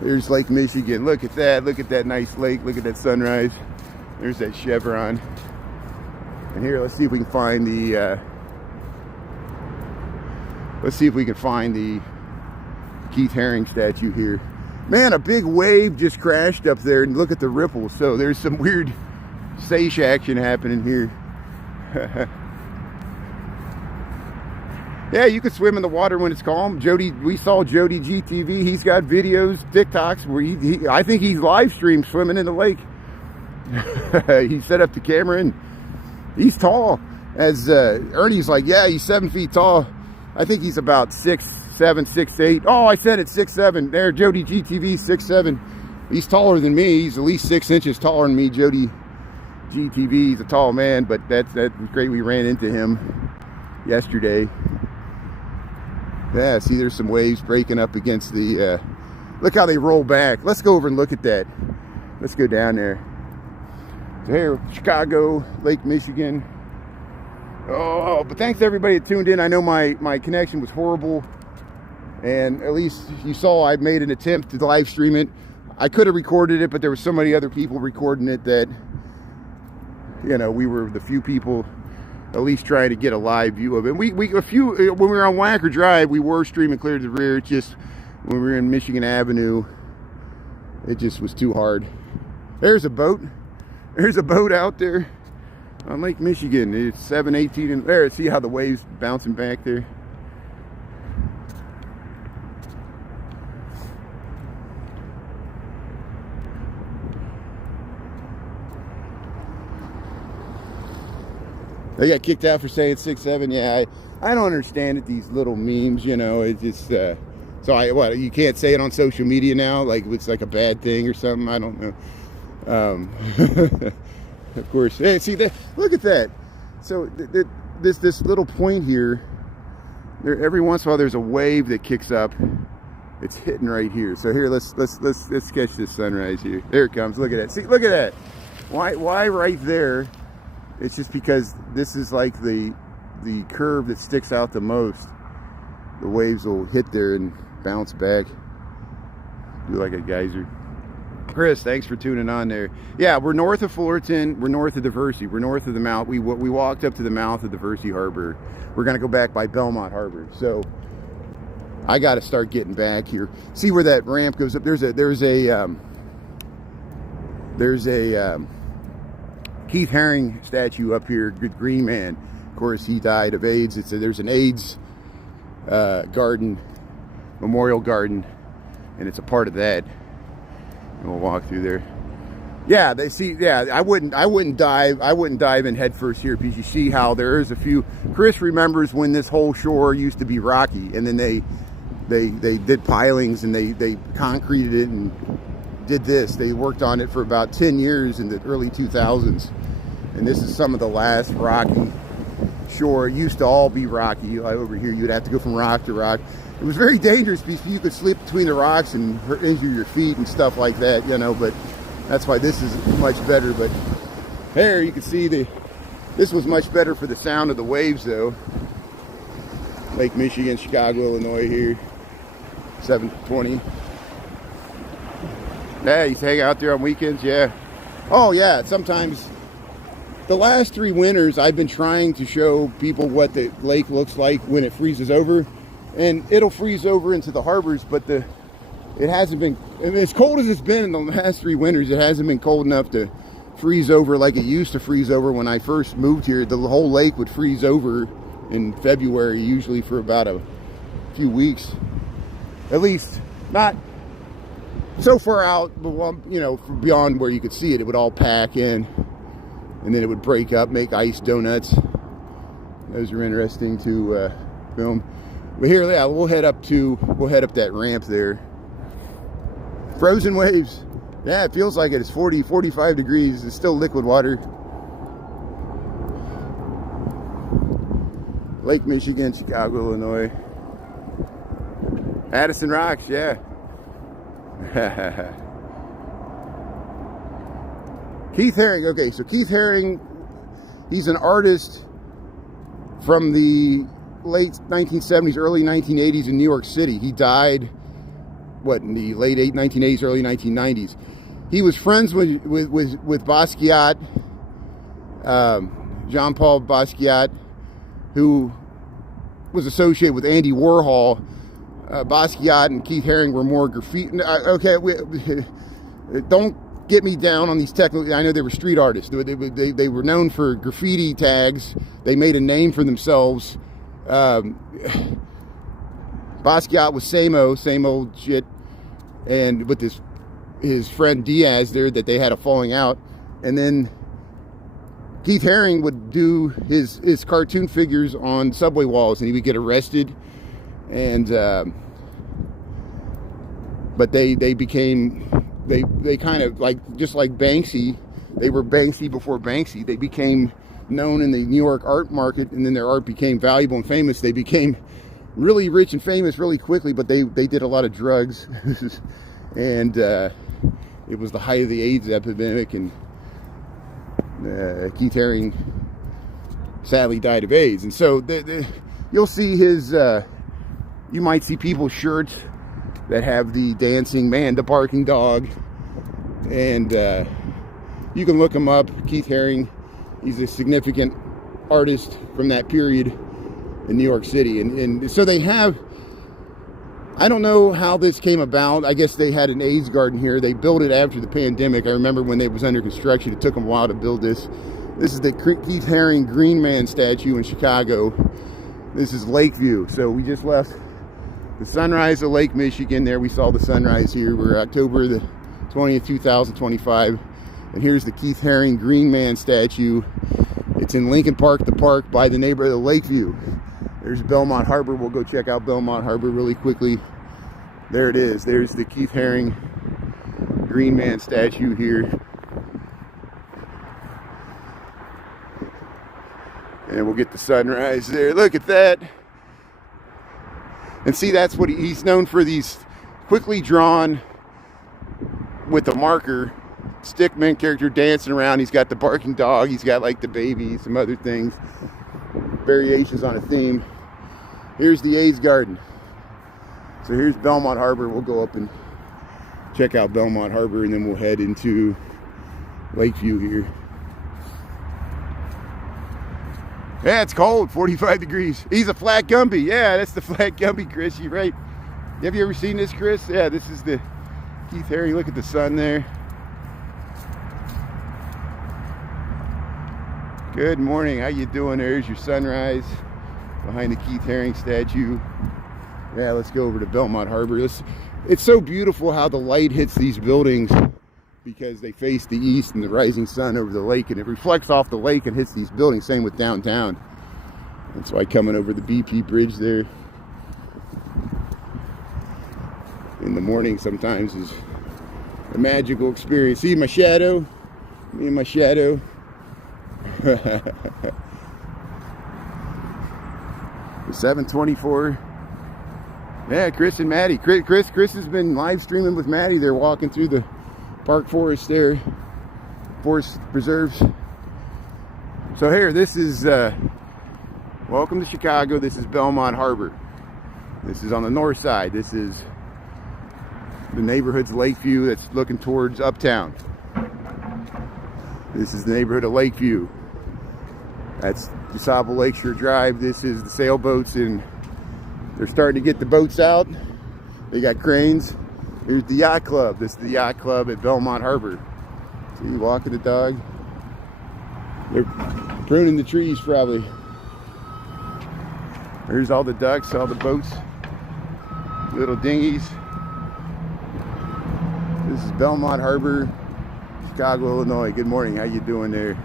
There's Lake Michigan. Look at that nice lake. Look at that sunrise. There's that chevron. And here, let's see if we can find the Keith Haring statue here. Man, a big wave just crashed up there, and look at the ripples. So there's some weird seiche action happening here. Yeah, you can swim in the water when it's calm. We saw Jody GTV. He's got videos, TikToks where I think he's live streamed swimming in the lake. He set up the camera, and he's tall. As Ernie's like, yeah, he's 7 feet tall. I think he's about 6'7", 6'8". Oh, I said it, 6'7". There, Jody GTV, 6'7". He's taller than me. He's at least 6 inches taller than me. Jody GTV, he's a tall man, but that was great. We ran into him yesterday. Yeah, see, there's some waves breaking up against the, look how they roll back. Let's go over and look at that. Let's go down there. So here, Chicago, Lake Michigan. Oh, but thanks to everybody that tuned in. I know my connection was horrible, and at least you saw I made an attempt to live stream it. I could have recorded it, but there were so many other people recording it that, you know, we were the few people at least trying to get a live view of it. When we were on Wacker Drive, we were streaming clear to the rear. It's just when we were in Michigan Avenue, it just was too hard. There's a boat. There's a boat out there on Lake Michigan. It's 7:18 and there. See how the waves bouncing back there. They got kicked out for saying 6'7". Yeah, I don't understand it, these little memes, you know. It's just So what, you can't say it on social media now? Like it's like a bad thing or something? I don't know. Of course. Hey, see that? Look at that. So this little point here. There, every once in a while, there's a wave that kicks up. It's hitting right here. So here, let's sketch this sunrise here. There it comes. Look at that. See, look at that. Why right there? It's just because this is like the curve that sticks out the most. The waves will hit there and bounce back. Do like a geyser. Chris, thanks for tuning on there. Yeah, we're north of Fullerton. We're north of Diversey. We're north of the mouth. We walked up to the mouth of Diversey Harbor. We're gonna go back by Belmont Harbor. So I got to start getting back here. See where that ramp goes up? There's a Keith Haring statue up here. Good green man. Of course, he died of AIDS. There's an AIDS garden, memorial garden, and it's a part of that. And we'll walk through there. Yeah, they see. Yeah, I wouldn't dive in head first here, because you see how there is a few. Chris remembers when this whole shore used to be rocky, and then they did pilings and they concreted it and did this. They worked on it for about 10 years in the early 2000s, and this is some of the last rocky shore. It used to all be rocky. Over here, you'd have to go from rock to rock. It was very dangerous because you could slip between the rocks and injure your feet and stuff like that, you know, but that's why this is much better. But there you can see this was much better for the sound of the waves though. Lake Michigan, Chicago, Illinois here, 720. Yeah, you hang out there on weekends, yeah. Oh yeah, sometimes. The last 3 winters I've been trying to show people what the lake looks like when it freezes over. And it'll freeze over into the harbors, but it hasn't been, as cold as it's been in the last 3 winters, it hasn't been cold enough to freeze over like it used to freeze over when I first moved here. The whole lake would freeze over in February, usually for about a few weeks. At least not so far out, but you know, beyond where you could see it, it would all pack in, and then it would break up, make ice donuts. Those are interesting to film. But here, yeah, we'll head up that ramp there. Frozen waves. Yeah, it feels like it. It's 40, 45 degrees. It's still liquid water. Lake Michigan, Chicago, Illinois. Addison Rocks, yeah. Keith Haring. Okay, so Keith Haring, he's an artist from the late 1970s, early 1980s in New York City. He died, in the late 1980s, early 1990s. He was friends with Basquiat, Jean-Paul Basquiat, who was associated with Andy Warhol. Basquiat and Keith Haring were more graffiti. Okay, don't get me down on these technical. I know they were street artists. They were known for graffiti tags. They made a name for themselves. Basquiat was same old shit, and with his friend Diaz there, that they had a falling out, and then Keith Haring would do his cartoon figures on subway walls, and he would get arrested, and but they kind of like, just like Banksy, they were Banksy before Banksy. They became known in the New York art market, and then their art became valuable and famous. They became really rich and famous really quickly, but they did a lot of drugs. And it was the height of the AIDS epidemic, and Keith Haring sadly died of AIDS. And so you'll see you might see people's shirts that have the dancing man, the barking dog, and you can look him up. Keith Haring, he's a significant artist from that period in New York City. And so they have, I don't know how this came about. I guess they had an AIDS garden here. They built it after the pandemic. I remember when it was under construction, it took them a while to build this. This is the Keith Haring Green Man statue in Chicago. This is Lakeview. So we just left the sunrise of Lake Michigan. There we saw the sunrise here. We're October the 20th, 2025. And here's the Keith Haring Green Man statue. It's in Lincoln Park, the park by the neighborhood of Lakeview. There's Belmont Harbor. We'll go check out Belmont Harbor really quickly. There it is. There's the Keith Haring Green Man statue here. And we'll get the sunrise there. Look at that. And see, that's what he's known for, these quickly drawn with a marker stickman character dancing around. He's got the barking dog. He's got like the baby, some other things. Variations on a theme. Here's the A's garden. So here's Belmont Harbor. We'll go up and check out Belmont Harbor, and then we'll head into Lakeview here. Yeah, it's cold, 45 degrees. He's a flat Gumby. Yeah, that's the flat Gumby, Chris. You're right. Have you ever seen this, Chris? Yeah, this is the Keith Haring. Look at the sun there. Good morning. How you doing? There's your sunrise behind the Keith Haring statue. Yeah, let's go over to Belmont Harbor. It's so beautiful how the light hits these buildings because they face the east and the rising sun over the lake, and it reflects off the lake and hits these buildings. Same with downtown. That's why coming over the BP bridge there in the morning sometimes is a magical experience. See my shadow? Me and my shadow. 7:24. Yeah, Chris and Maddie. Chris has been live streaming with Maddie. They're walking through the park forest there, forest preserves. So here, this is welcome to Chicago. This is Belmont Harbor. This is on the north side. This is the neighborhood's Lakeview that's looking towards Uptown. This is the neighborhood of Lakeview. That's DeSable Lakeshore Drive. This is the sailboats, and they're starting to get the boats out. They got cranes. Here's the yacht club. This is the yacht club at Belmont Harbor. See, walking the dog. They're pruning the trees probably. Here's all the ducks, all the boats, little dinghies. This is Belmont Harbor, Chicago, Illinois. Good morning. How you doing there?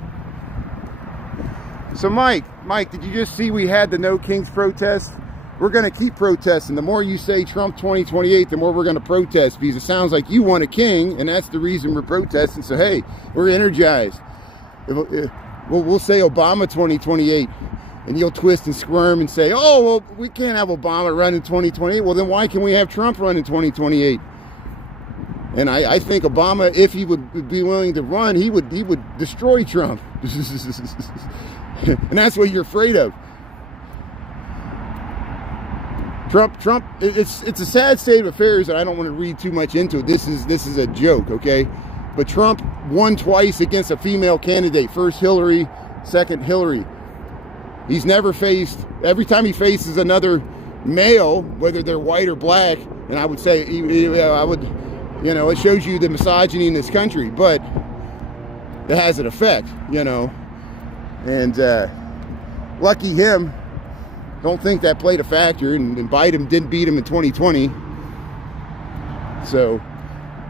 So Mike, did you just see we had the No Kings protest? We're going to keep protesting. The more you say Trump 2028, the more we're going to protest, because it sounds like you want a king, and that's the reason we're protesting. So hey, we're energized. We'll say Obama 2028, and you'll twist and squirm and say, oh, well, we can't have Obama run in 2028. Well, then why can we have Trump run in 2028? And I think Obama, if he would be willing to run, he would destroy Trump. And that's what you're afraid of. Trump. It's a sad state of affairs, and I don't want to read too much into it. This is a joke, okay? But Trump won twice against a female candidate. First Hillary, second Hillary. He's never faced. Every time he faces another male, whether they're white or black, and I would say, it shows you the misogyny in this country, but it has an effect, And lucky him. Don't think that played a factor, and Biden didn't beat him in 2020. So,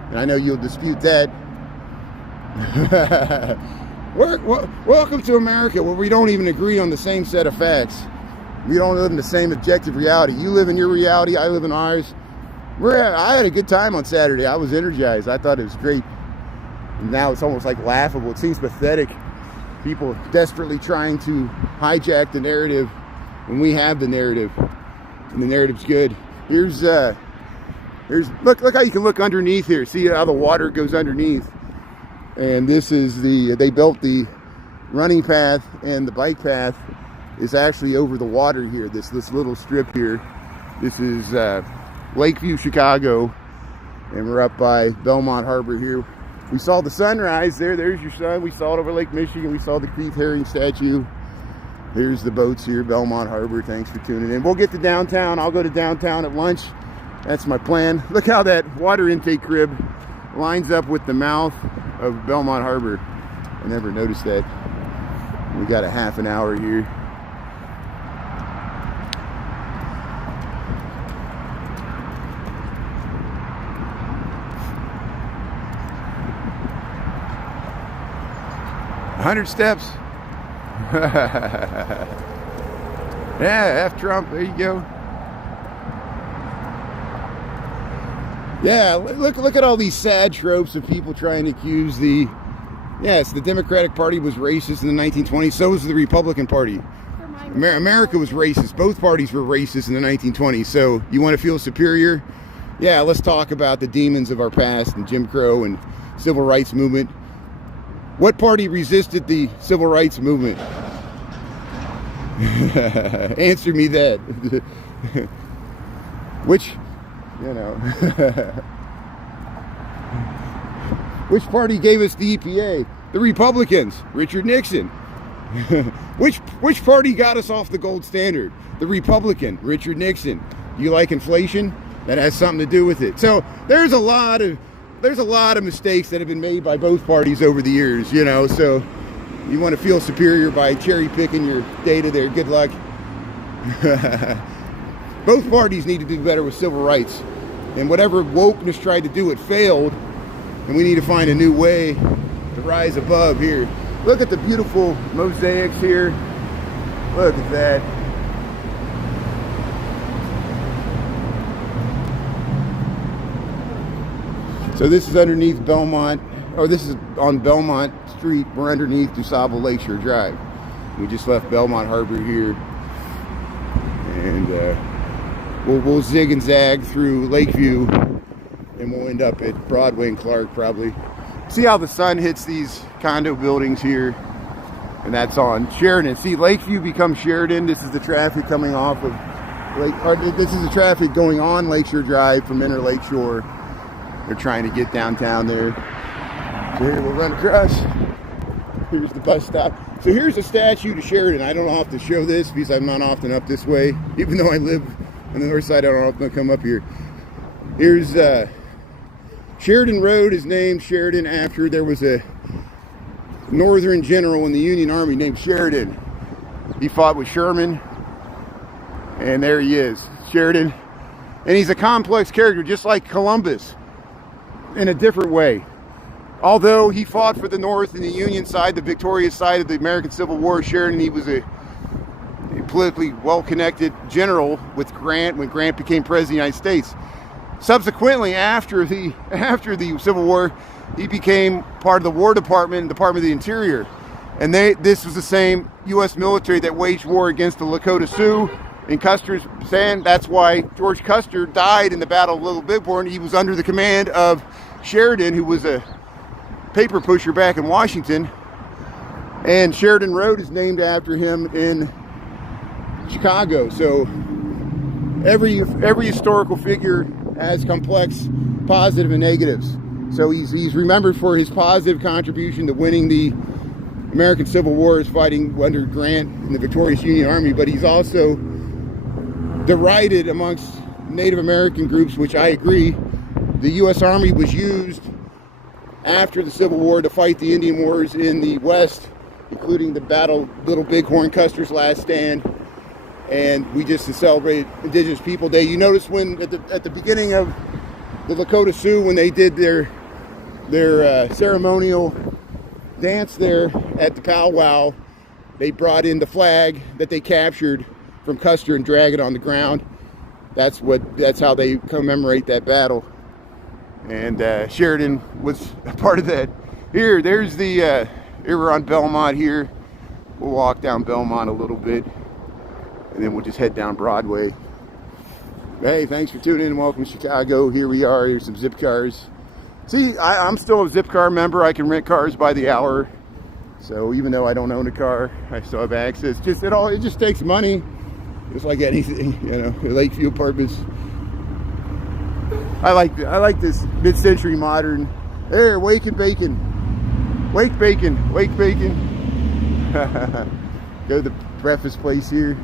and I know you'll dispute that. Welcome to America, where we don't even agree on the same set of facts. We don't live in the same objective reality. You live in your reality, I live in ours. I had a good time on Saturday. I was energized. I thought it was great. And now it's almost like laughable. It seems pathetic. People desperately trying to hijack the narrative when we have the narrative, and the narrative's good. Here's look how you can look underneath here. See how the water goes underneath. And this is they built the running path, and the bike path is actually over the water here. This little strip here. This is Lakeview, Chicago, and we're up by Belmont Harbor here. We saw the sunrise there. There's your sun. We saw it over Lake Michigan. We saw the Keith Haring statue. Here's the boats here, Belmont Harbor. Thanks for tuning in. We'll get to downtown. I'll go to downtown at lunch. That's my plan. Look how that water intake crib lines up with the mouth of Belmont Harbor. I never noticed that. We got a half an hour here. $100 steps. Yeah, F Trump. There you go. Yeah, look at all these sad tropes of people trying to accuse the Democratic Party was racist in the 1920s. So was the Republican Party. America was racist. Both parties were racist in the 1920s. So you want to feel superior? Yeah, let's talk about the demons of our past and Jim Crow and civil rights movement. What party resisted the civil rights movement? Answer me that. Which, which party gave us the EPA? The Republicans. Richard Nixon. Which party got us off the gold standard? The Republican. Richard Nixon. Do you like inflation? That has something to do with it. So there's a lot of mistakes that have been made by both parties over the years, so you want to feel superior by cherry picking your data there. Good luck. Both parties need to do better with civil rights, and whatever wokeness tried to do, it failed, and we need to find a new way to rise above here. Look at the beautiful mosaics here. Look at that. So this is underneath Belmont, or this is on Belmont Street. We're underneath DuSable Lakeshore Drive. We just left Belmont Harbor here, and we'll zig and zag through Lakeview, and we'll end up at Broadway and Clark probably. See how the sun hits these condo buildings here, and that's on Sheridan. See, Lakeview becomes Sheridan. This is the traffic coming off of this is the traffic going on Lakeshore Drive from Inner Lakeshore. They're trying to get downtown there. So here we'll run across. Here's the bus stop. So here's a statue to Sheridan. I don't often show this because I'm not often up this way. Even though I live on the north side, I don't often come up here. Here's Sheridan Road is named Sheridan after there was a Northern general in the Union Army named Sheridan. He fought with Sherman. And there he is, Sheridan. And he's a complex character just like Columbus, in a different way. Although he fought for the North and the Union side, the victorious side of the American Civil War, Sheridan, he was a politically well-connected general with Grant when Grant became president of the United States. Subsequently, after the Civil War, he became part of the War Department, Department of the Interior. And this was the same U.S. military that waged war against the Lakota Sioux in Custer's Sand. That's why George Custer died in the Battle of Little Bighorn. He was under the command of Sheridan, who was a paper pusher back in Washington. And Sheridan Road is named after him in Chicago. So every historical figure has complex positive and negatives. So he's remembered for his positive contribution to winning the American Civil War, is fighting under Grant in the victorious Union Army, but he's also derided amongst Native American groups, which I agree. The U.S. Army was used after the Civil War to fight the Indian Wars in the West, including the Battle of Little Bighorn, Custer's Last Stand, and we just celebrated Indigenous People Day. You notice when at the beginning of the Lakota Sioux, when they did their ceremonial dance there at the powwow, they brought in the flag that they captured from Custer and drag it on the ground. That's how they commemorate that battle. And Sheridan was a part of that. Here we're on Belmont here. We'll walk down Belmont a little bit, and then we'll just head down Broadway. Hey, thanks for tuning in. Welcome to Chicago. Here we are. Here's some zip cars. See, I'm still a zip car member. I can rent cars by the hour. So even though I don't own a car, I still have access. It just takes money. Just like anything, Lakeview Apartments. I like this mid-century modern. There, wake and bacon. Wake bacon. Wake bacon. Go to the breakfast place here.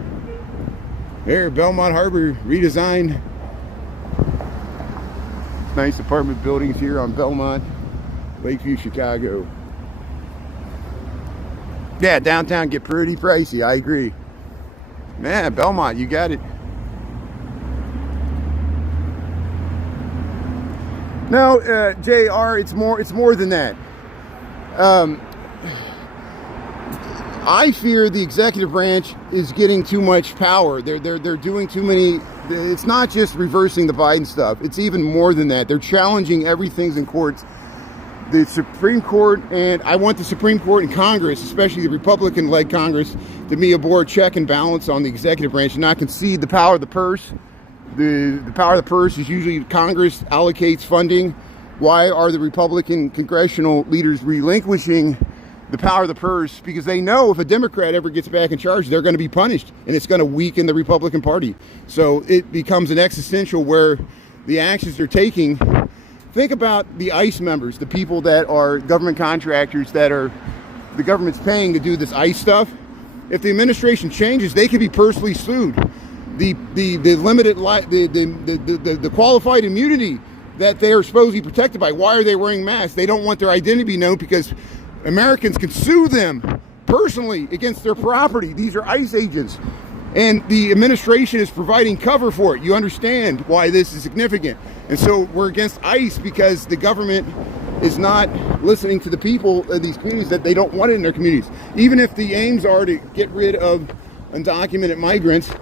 There, Belmont Harbor redesigned. Nice apartment buildings here on Belmont, Lakeview, Chicago. Yeah, downtown get pretty pricey, I agree. Man, Belmont, you got it. No, JR, it's more than that. I fear the executive branch is getting too much power. They're doing too many. It's not just reversing the Biden stuff. It's even more than that. They're challenging everything's in courts. The Supreme Court, and I want the Supreme Court and Congress, especially the Republican-led Congress, to be aboard check and balance on the executive branch and not concede the power of the purse. The power of the purse is usually Congress allocates funding. Why are the Republican congressional leaders relinquishing the power of the purse? Because they know if a Democrat ever gets back in charge, they're going to be punished, and it's going to weaken the Republican Party. So it becomes an existential where the actions they're taking. Think about the ICE members, the people that are government contractors that are the government's paying to do this ICE stuff. If the administration changes, they can be personally sued. The qualified immunity that they are supposed to be protected by. Why are they wearing masks? They don't want their identity known because Americans can sue them personally against their property. These are ICE agents. And the administration is providing cover for it. You understand why this is significant. And so we're against ICE because the government is not listening to the people of these communities that they don't want it in their communities. Even if the aims are to get rid of undocumented migrants,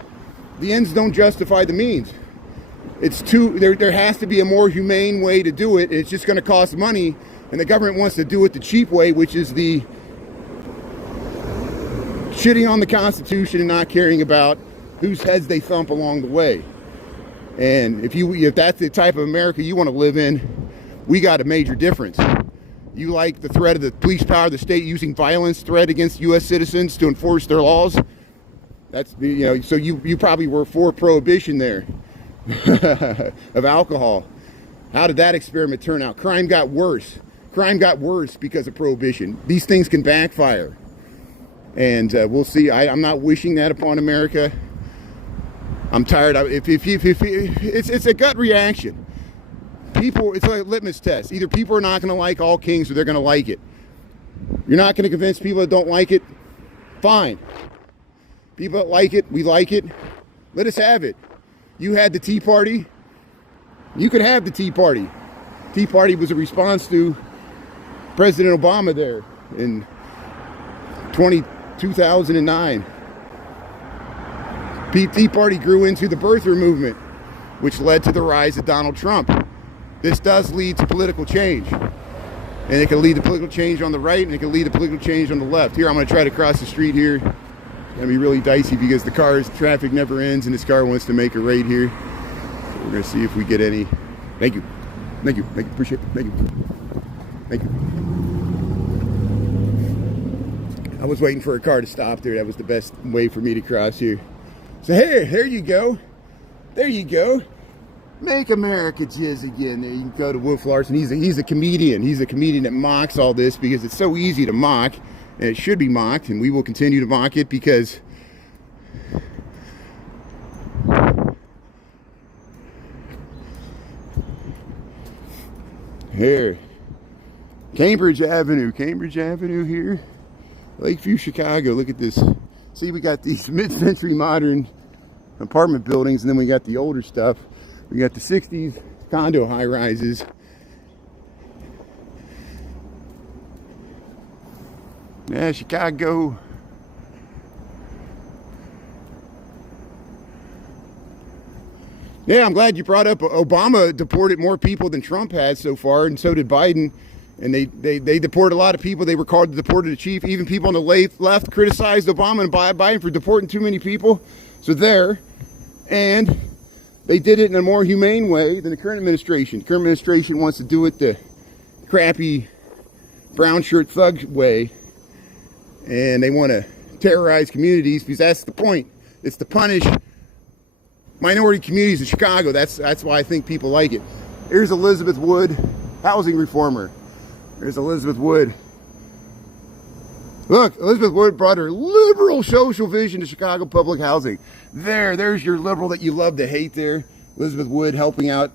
the ends don't justify the means. It's there has to be a more humane way to do it. It's just going to cost money. And the government wants to do it the cheap way, which is the shitting on the Constitution and not caring about whose heads they thump along the way. And if that's the type of America you want to live in, we got a major difference. You like the threat of the police power of the state using violence threat against U.S. citizens to enforce their laws. That's so you probably were for prohibition there of alcohol. How did that experiment turn out? Crime got worse. Crime got worse because of prohibition. These things can backfire. And we'll see. I'm not wishing that upon America. I'm tired of it. It's a gut reaction. People, it's like a litmus test. Either people are not going to like all kings or they're going to like it. You're not going to convince people that don't like it. Fine. People that like it, we like it. Let us have it. You had the Tea Party. You could have the Tea Party. Tea Party was a response to President Obama there in 2009. Tea Party grew into the birther movement, which led to the rise of Donald Trump. This does lead to political change. And it can lead to political change on the right, and it can lead to political change on the left. Here, I'm going to try to cross the street here. It's going to be really dicey because the traffic never ends, and this car wants to make a right here. So we're going to see if we get any. Thank you. Thank you. Thank you. Appreciate it. Thank you. Thank you. I was waiting for a car to stop there. That was the best way for me to cross here. So hey, there you go. There you go. Make America jizz again. There you can go to Wolf Larson. He's a comedian. He's a comedian that mocks all this because it's so easy to mock, and it should be mocked, and we will continue to mock it because here, Cambridge Avenue here, Lakeview, Chicago. Look at this. See, we got these mid-century modern apartment buildings, and then we got the older stuff. We got the 60s condo high-rises. Yeah, Chicago. Yeah, I'm glad you brought up Obama deported more people than Trump has so far, and so did Biden. And they deported a lot of people. They were called the deported chief. Even people on the left criticized Obama and Biden for deporting too many people. So there. And they did it in a more humane way than the current administration. The current administration wants to do it the crappy brown shirt thug way. And they want to terrorize communities because that's the point. It's to punish minority communities in Chicago. That's why I think people like it. Here's Elizabeth Wood, housing reformer. There's Elizabeth Wood. Look, Elizabeth Wood brought her liberal social vision to Chicago public housing. There's your liberal that you love to hate there. Elizabeth Wood helping out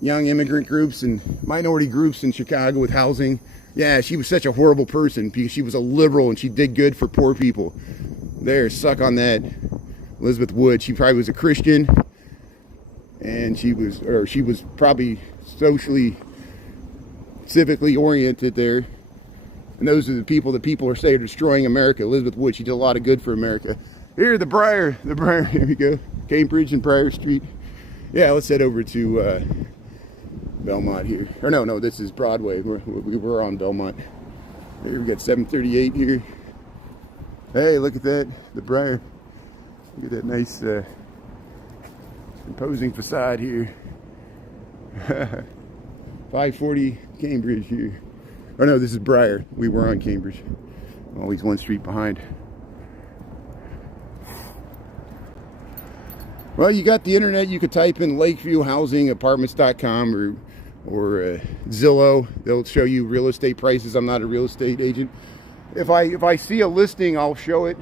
young immigrant groups and minority groups in Chicago with housing. Yeah, she was such a horrible person because she was a liberal and she did good for poor people. There, suck on that. Elizabeth Wood, she probably was a Christian, and she was probably socially, civically oriented there. And those are the people are saying are destroying America. Elizabeth Wood, she did a lot of good for America. Here, the Briar, here we go. Cambridge and Briar Street. Yeah, let's head over to Belmont here. Or no, this is Broadway. We were on Belmont. Here we got 738 here. Hey, look at that, the Briar. Look at that nice imposing facade here. 540 Cambridge here. Oh no, this is Briar. We were on Cambridge. Always one street behind. Well, you got the internet. You could type in lakeviewhousingapartments.com or Zillow. They'll show you real estate prices. I'm not a real estate agent. If I see a listing, I'll show it.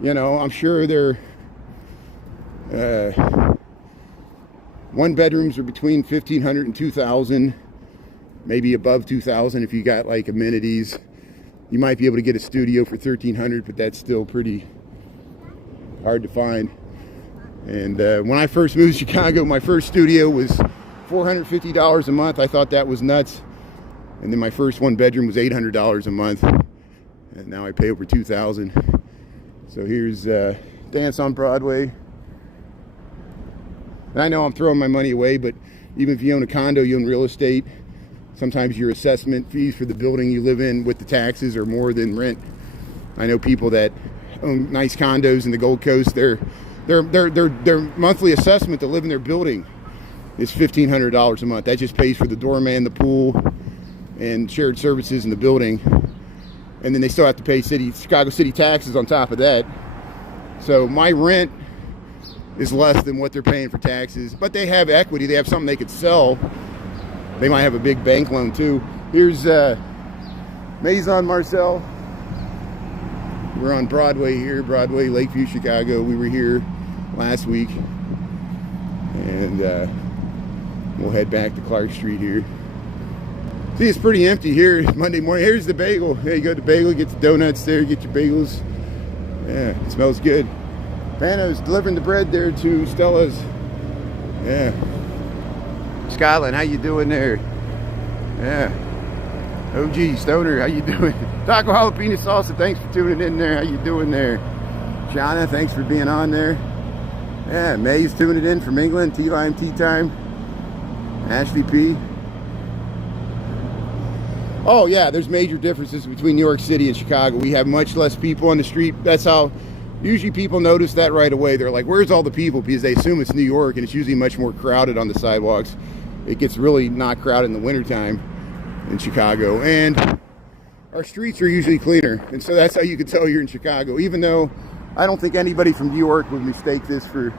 You know, I'm sure they're one bedrooms are between 1,500 and 2,000, maybe above 2,000 if you got like amenities. You might be able to get a studio for 1,300, but that's still pretty hard to find. And when I first moved to Chicago, my first studio was $450 a month. I thought that was nuts. And then my first one bedroom was $800 a month. And now I pay over $2,000. So here's Dance on Broadway. And I know I'm throwing my money away, but even if you own a condo, you own real estate, sometimes your assessment fees for the building you live in with the taxes are more than rent. I know people that own nice condos in the Gold Coast, their monthly assessment to live in their building is $1,500 a month. That just pays for the doorman, the pool, and shared services in the building. And then they still have to pay Chicago City taxes on top of that. So my rent is less than what they're paying for taxes, but they have equity. They have something they could sell. They might have a big bank loan too. Here's Maison Marcel. We're on Broadway here, Broadway, Lakeview, Chicago. We were here last week, and we'll head back to Clark Street here. See, it's pretty empty here Monday morning. Here's the bagel. Hey, you go to bagel, get the donuts there, get your bagels. Yeah, it smells good. Pano's delivering the bread there to Stella's. Yeah. Skyline, how you doing there? Yeah. OG Stoner, how you doing? Taco jalapeno salsa, thanks for tuning in there. How you doing there? Shauna, thanks for being on there. Yeah, May's tuning in from England. T-Lime Tea Time. Ashley P. Oh yeah, there's major differences between New York City and Chicago. We have much less people on the street. That's how usually people notice that right away. They're like, where's all the people? Because they assume it's New York, and it's usually much more crowded on the sidewalks. It gets really not crowded in the wintertime in Chicago. And our streets are usually cleaner. And so that's how you can tell you're in Chicago. Even though I don't think anybody from New York would mistake this for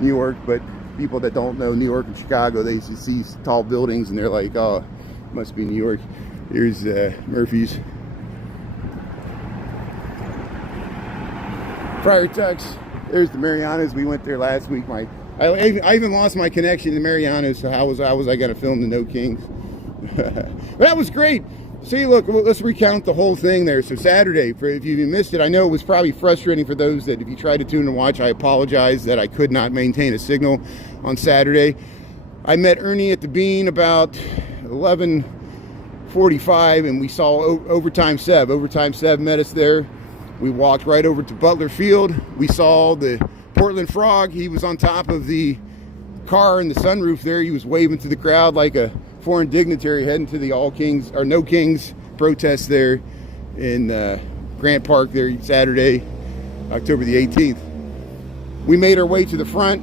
New York, but people that don't know New York and Chicago, they see tall buildings and they're like, oh, it must be New York. Here's Murphy's. Friar Tuck's. There's the Marianas. We went there last week. I even lost my connection to Marianas, so how was I going to film the No Kings? But that was great. See, look, let's recount the whole thing there. So Saturday, if you missed it, I know it was probably frustrating for those that if you tried to tune and watch, I apologize that I could not maintain a signal on Saturday. I met Ernie at the Bean about 11:45, and we saw Overtime Seb. Overtime Seb met us there. We walked right over to Butler Field. We saw the Portland Frog. He was on top of the car in the sunroof there. He was waving to the crowd like a foreign dignitary heading to the All Kings or No Kings protest there in Grant Park there Saturday, October the 18th. We made our way to the front.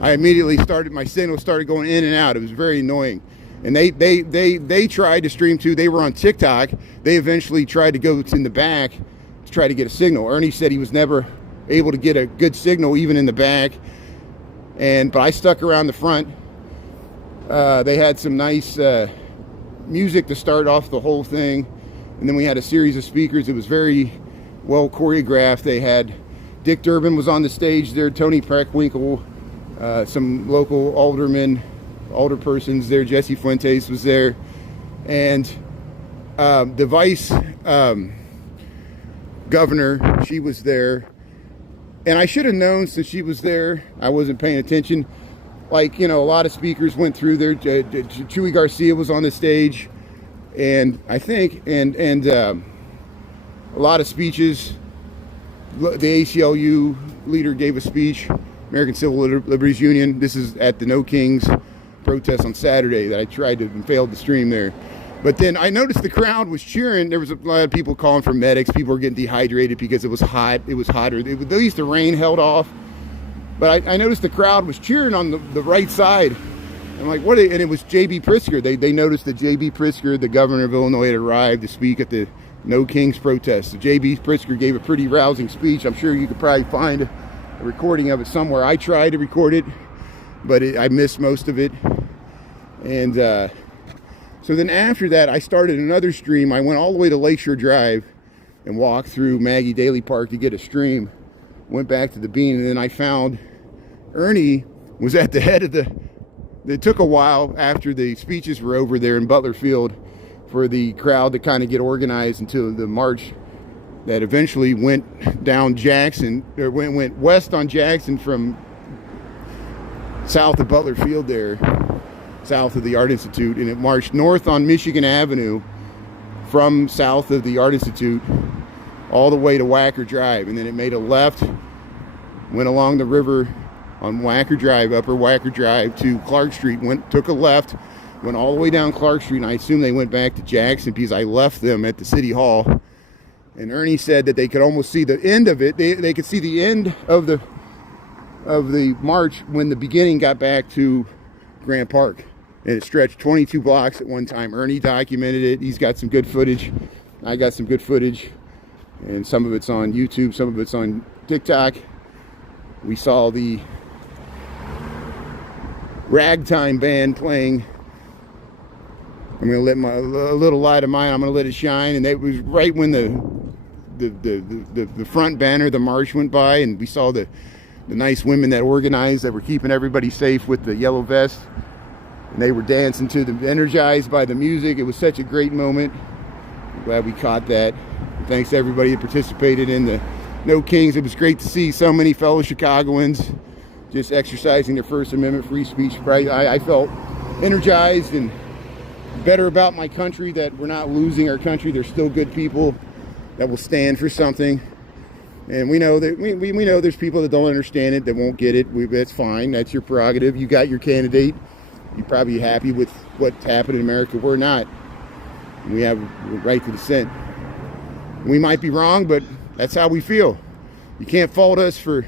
I immediately my signal started going in and out. It was very annoying. And they tried to stream too. They were on TikTok. They eventually tried to go in the back to try to get a signal. Ernie said he was never able to get a good signal even in the back. But I stuck around the front. They had some nice music to start off the whole thing. And then we had a series of speakers. It was very well choreographed. They had Dick Durbin was on the stage there, Tony Preckwinkle, some local alderpersons there, Jesse Fuentes was there. And the vice governor, she was there. And I should have known since she was there. I wasn't paying attention. Like, you know, a lot of speakers went through there. Chuy Garcia was on the stage. and I think, and a lot of speeches. The ACLU leader gave a speech, American Civil Liberties Union. This is at the No Kings protest on Saturday that I tried to and failed to stream there. But then I noticed the crowd was cheering. There was a lot of people calling for medics. People were getting dehydrated because it was hot. It was hotter. At least the rain held off. But I noticed the crowd was cheering on the right side. I'm like, what? And it was J.B. Pritzker. They noticed that J.B. Pritzker, the governor of Illinois, had arrived to speak at the No Kings protest. So J.B. Pritzker gave a pretty rousing speech. I'm sure you could probably find a recording of it somewhere. I tried to record it, but I missed most of it. And so then after that, I started another stream. I went all the way to Lakeshore Drive and walked through Maggie Daly Park to get a stream. Went back to the Bean, and then I found Ernie was at the head of the... It took a while after the speeches were over there in Butler Field for the crowd to kind of get organized until the march that eventually went down Jackson, or went west on Jackson from south of Butler Field there, south of the Art Institute, and it marched north on Michigan Avenue from south of the Art Institute all the way to Wacker Drive, and then it made a left, went along the river on Wacker Drive, Upper Wacker Drive to Clark Street, took a left, went all the way down Clark Street, and I assume they went back to Jackson because I left them at the City Hall. And Ernie said that they could almost see the end of it. They could see the end of the march when the beginning got back to Grant Park. And it stretched 22 blocks at one time. Ernie documented it. He's got some good footage. I got some good footage. And some of it's on YouTube, some of it's on TikTok. We saw the ragtime band playing. I'm going to let a little light of mine, I'm going to let it shine. And it was right when the front banner, the march went by, and we saw the nice women that organized, that were keeping everybody safe with the yellow vest. And they were dancing to the, energized by the music. It was such a great moment. I'm glad we caught that. Thanks to everybody that participated in the No Kings. It was great to see so many fellow Chicagoans just exercising their First Amendment free speech right. I felt energized and better about my country, that we're not losing our country. There's still good people that will stand for something. And we know that we know there's people that don't understand it, that won't get it. That's fine. That's your prerogative. You got your candidate. You're probably happy with what's happened in America. We're not. We have a right to dissent. We might be wrong, but that's how we feel. You can't fault us for,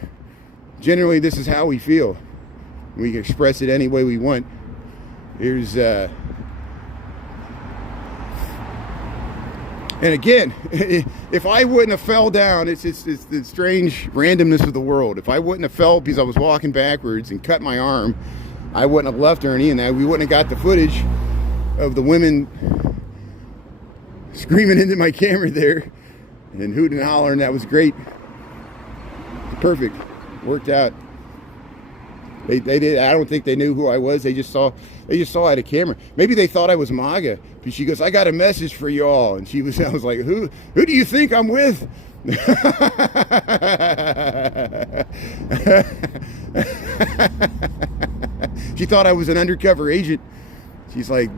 generally this is how we feel. We can express it any way we want. Here's and again, if I wouldn't have fell down, it's the strange randomness of the world. If I wouldn't have fell because I was walking backwards and cut my arm, I wouldn't have left Ernie, and we wouldn't have got the footage of the women screaming into my camera there and hooting and hollering. That was great. Perfect. Worked out. They did. I don't think they knew who I was. They just saw I had a camera. Maybe they thought I was MAGA. Because she goes, I got a message for y'all. And I was like, who do you think I'm with? She thought I was an undercover agent. She's like,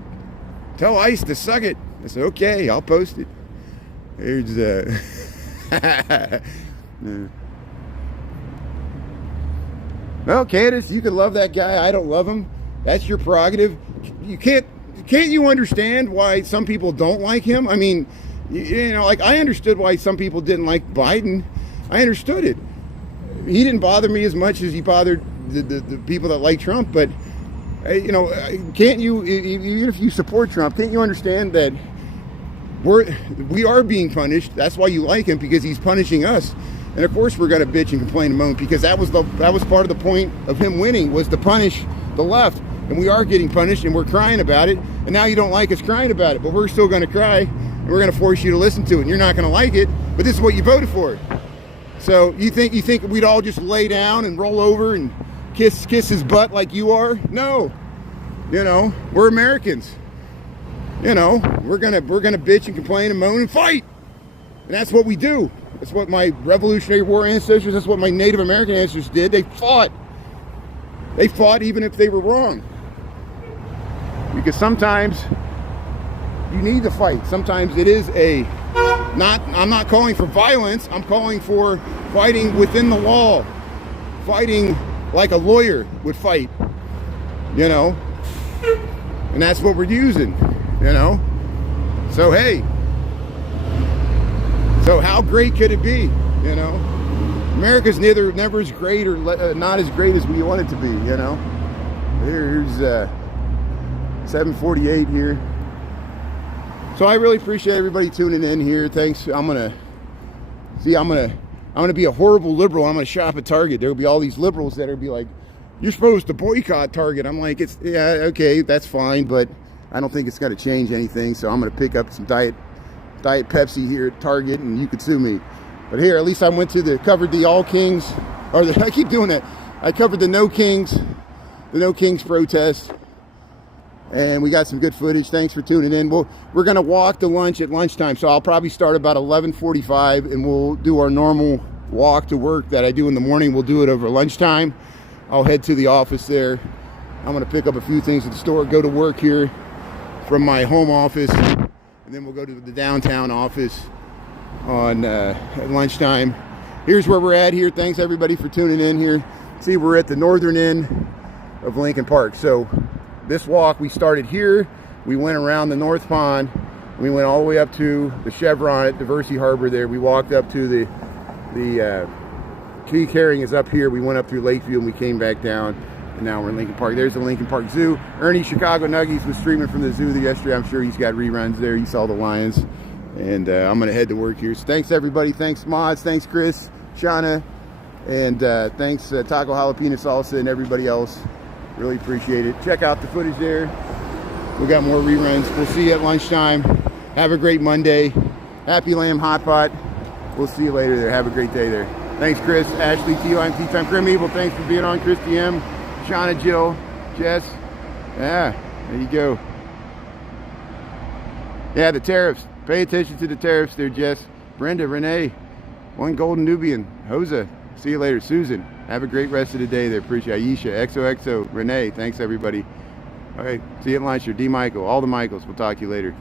tell ICE to suck it. I said, okay, I'll post it. There's well, Candace, you can love that guy. I don't love him. That's your prerogative. Can't you understand why some people don't like him? I mean, you know, like I understood why some people didn't like Biden. I understood it. He didn't bother me as much as he bothered the people that like Trump. But, you know, can't you, even if you support Trump, can't you understand that we are being punished? That's why you like him, because he's punishing us. And of course we're going to bitch and complain and moan, because that was part of the point of him winning, was to punish the left. And we are getting punished, and we're crying about it. And now you don't like us crying about it, but we're still going to cry, and we're going to force you to listen to it. And you're not going to like it, but this is what you voted for. So you think we'd all just lay down and roll over and kiss his butt like you are? No. You know, we're Americans. You know, we're gonna bitch and complain and moan and fight. And that's what we do. That's what my Revolutionary War ancestors, that's what my Native American ancestors did. They fought. They fought even if they were wrong. Because sometimes You need to fight. Sometimes it is I'm not calling for violence. I'm calling for fighting within the law. Fighting like a lawyer would fight, you know? And that's what we're using, you know? So, hey. So how great could it be, you know? America's never as great or not as great as we want it to be, you know? Here's 7:48 here. So I really appreciate everybody tuning in here. Thanks. I'm gonna be a horrible liberal. I'm gonna shop at Target. There'll be all these liberals that'll be like, "You're supposed to boycott Target." I'm like, yeah, okay, that's fine, but I don't think it's gonna change anything. So I'm gonna pick up some Diet Pepsi here at Target, and you could sue me. But here, at least I covered the All Kings, I keep doing that. I covered the No Kings protest. And we got some good footage. Thanks for tuning in. We're going to walk to lunch at lunchtime. So I'll probably start about 11:45 and we'll do our normal walk to work that I do in the morning. We'll do it over lunchtime. I'll head to the office there. I'm going to pick up a few things at the store, go to work here from my home office, and then we'll go to the downtown office at lunchtime. Here's where we're at here. Thanks everybody for tuning in here. See, we're at the northern end of Lincoln Park. So this walk, we started here, we went around the North Pond, we went all the way up to the Chevron at Diversey Harbor there. We walked up to the Haring is up here. We went up through Lakeview and we came back down, and now we're in Lincoln Park. There's the Lincoln Park Zoo. Ernie Chicago Nuggies was streaming from the zoo yesterday. I'm sure he's got reruns there. He saw the lions. And I'm going to head to work here. So thanks everybody. Thanks Mods. Thanks Chris, Shauna, and thanks Taco Jalapeno Salsa and everybody else. Really appreciate it. Check out the footage there. We got more reruns. We'll see you at lunchtime. Have a great Monday. Happy Lamb Hot Pot. We'll see you later there. Have a great day there. Thanks, Chris, Ashley, T-Line, T-Time, Grim Evil. Thanks for being on. Christy M, Shauna, Jill, Jess. Yeah, there you go. Yeah, the tariffs. Pay attention to the tariffs there, Jess. Brenda, Renee, One Golden Nubian, Hosa. See you later. Susan, have a great rest of the day there. Appreciate it. Aisha, XOXO, Renee, thanks everybody. All right, see you at lunch. D. Michael, all the Michaels. We'll talk to you later.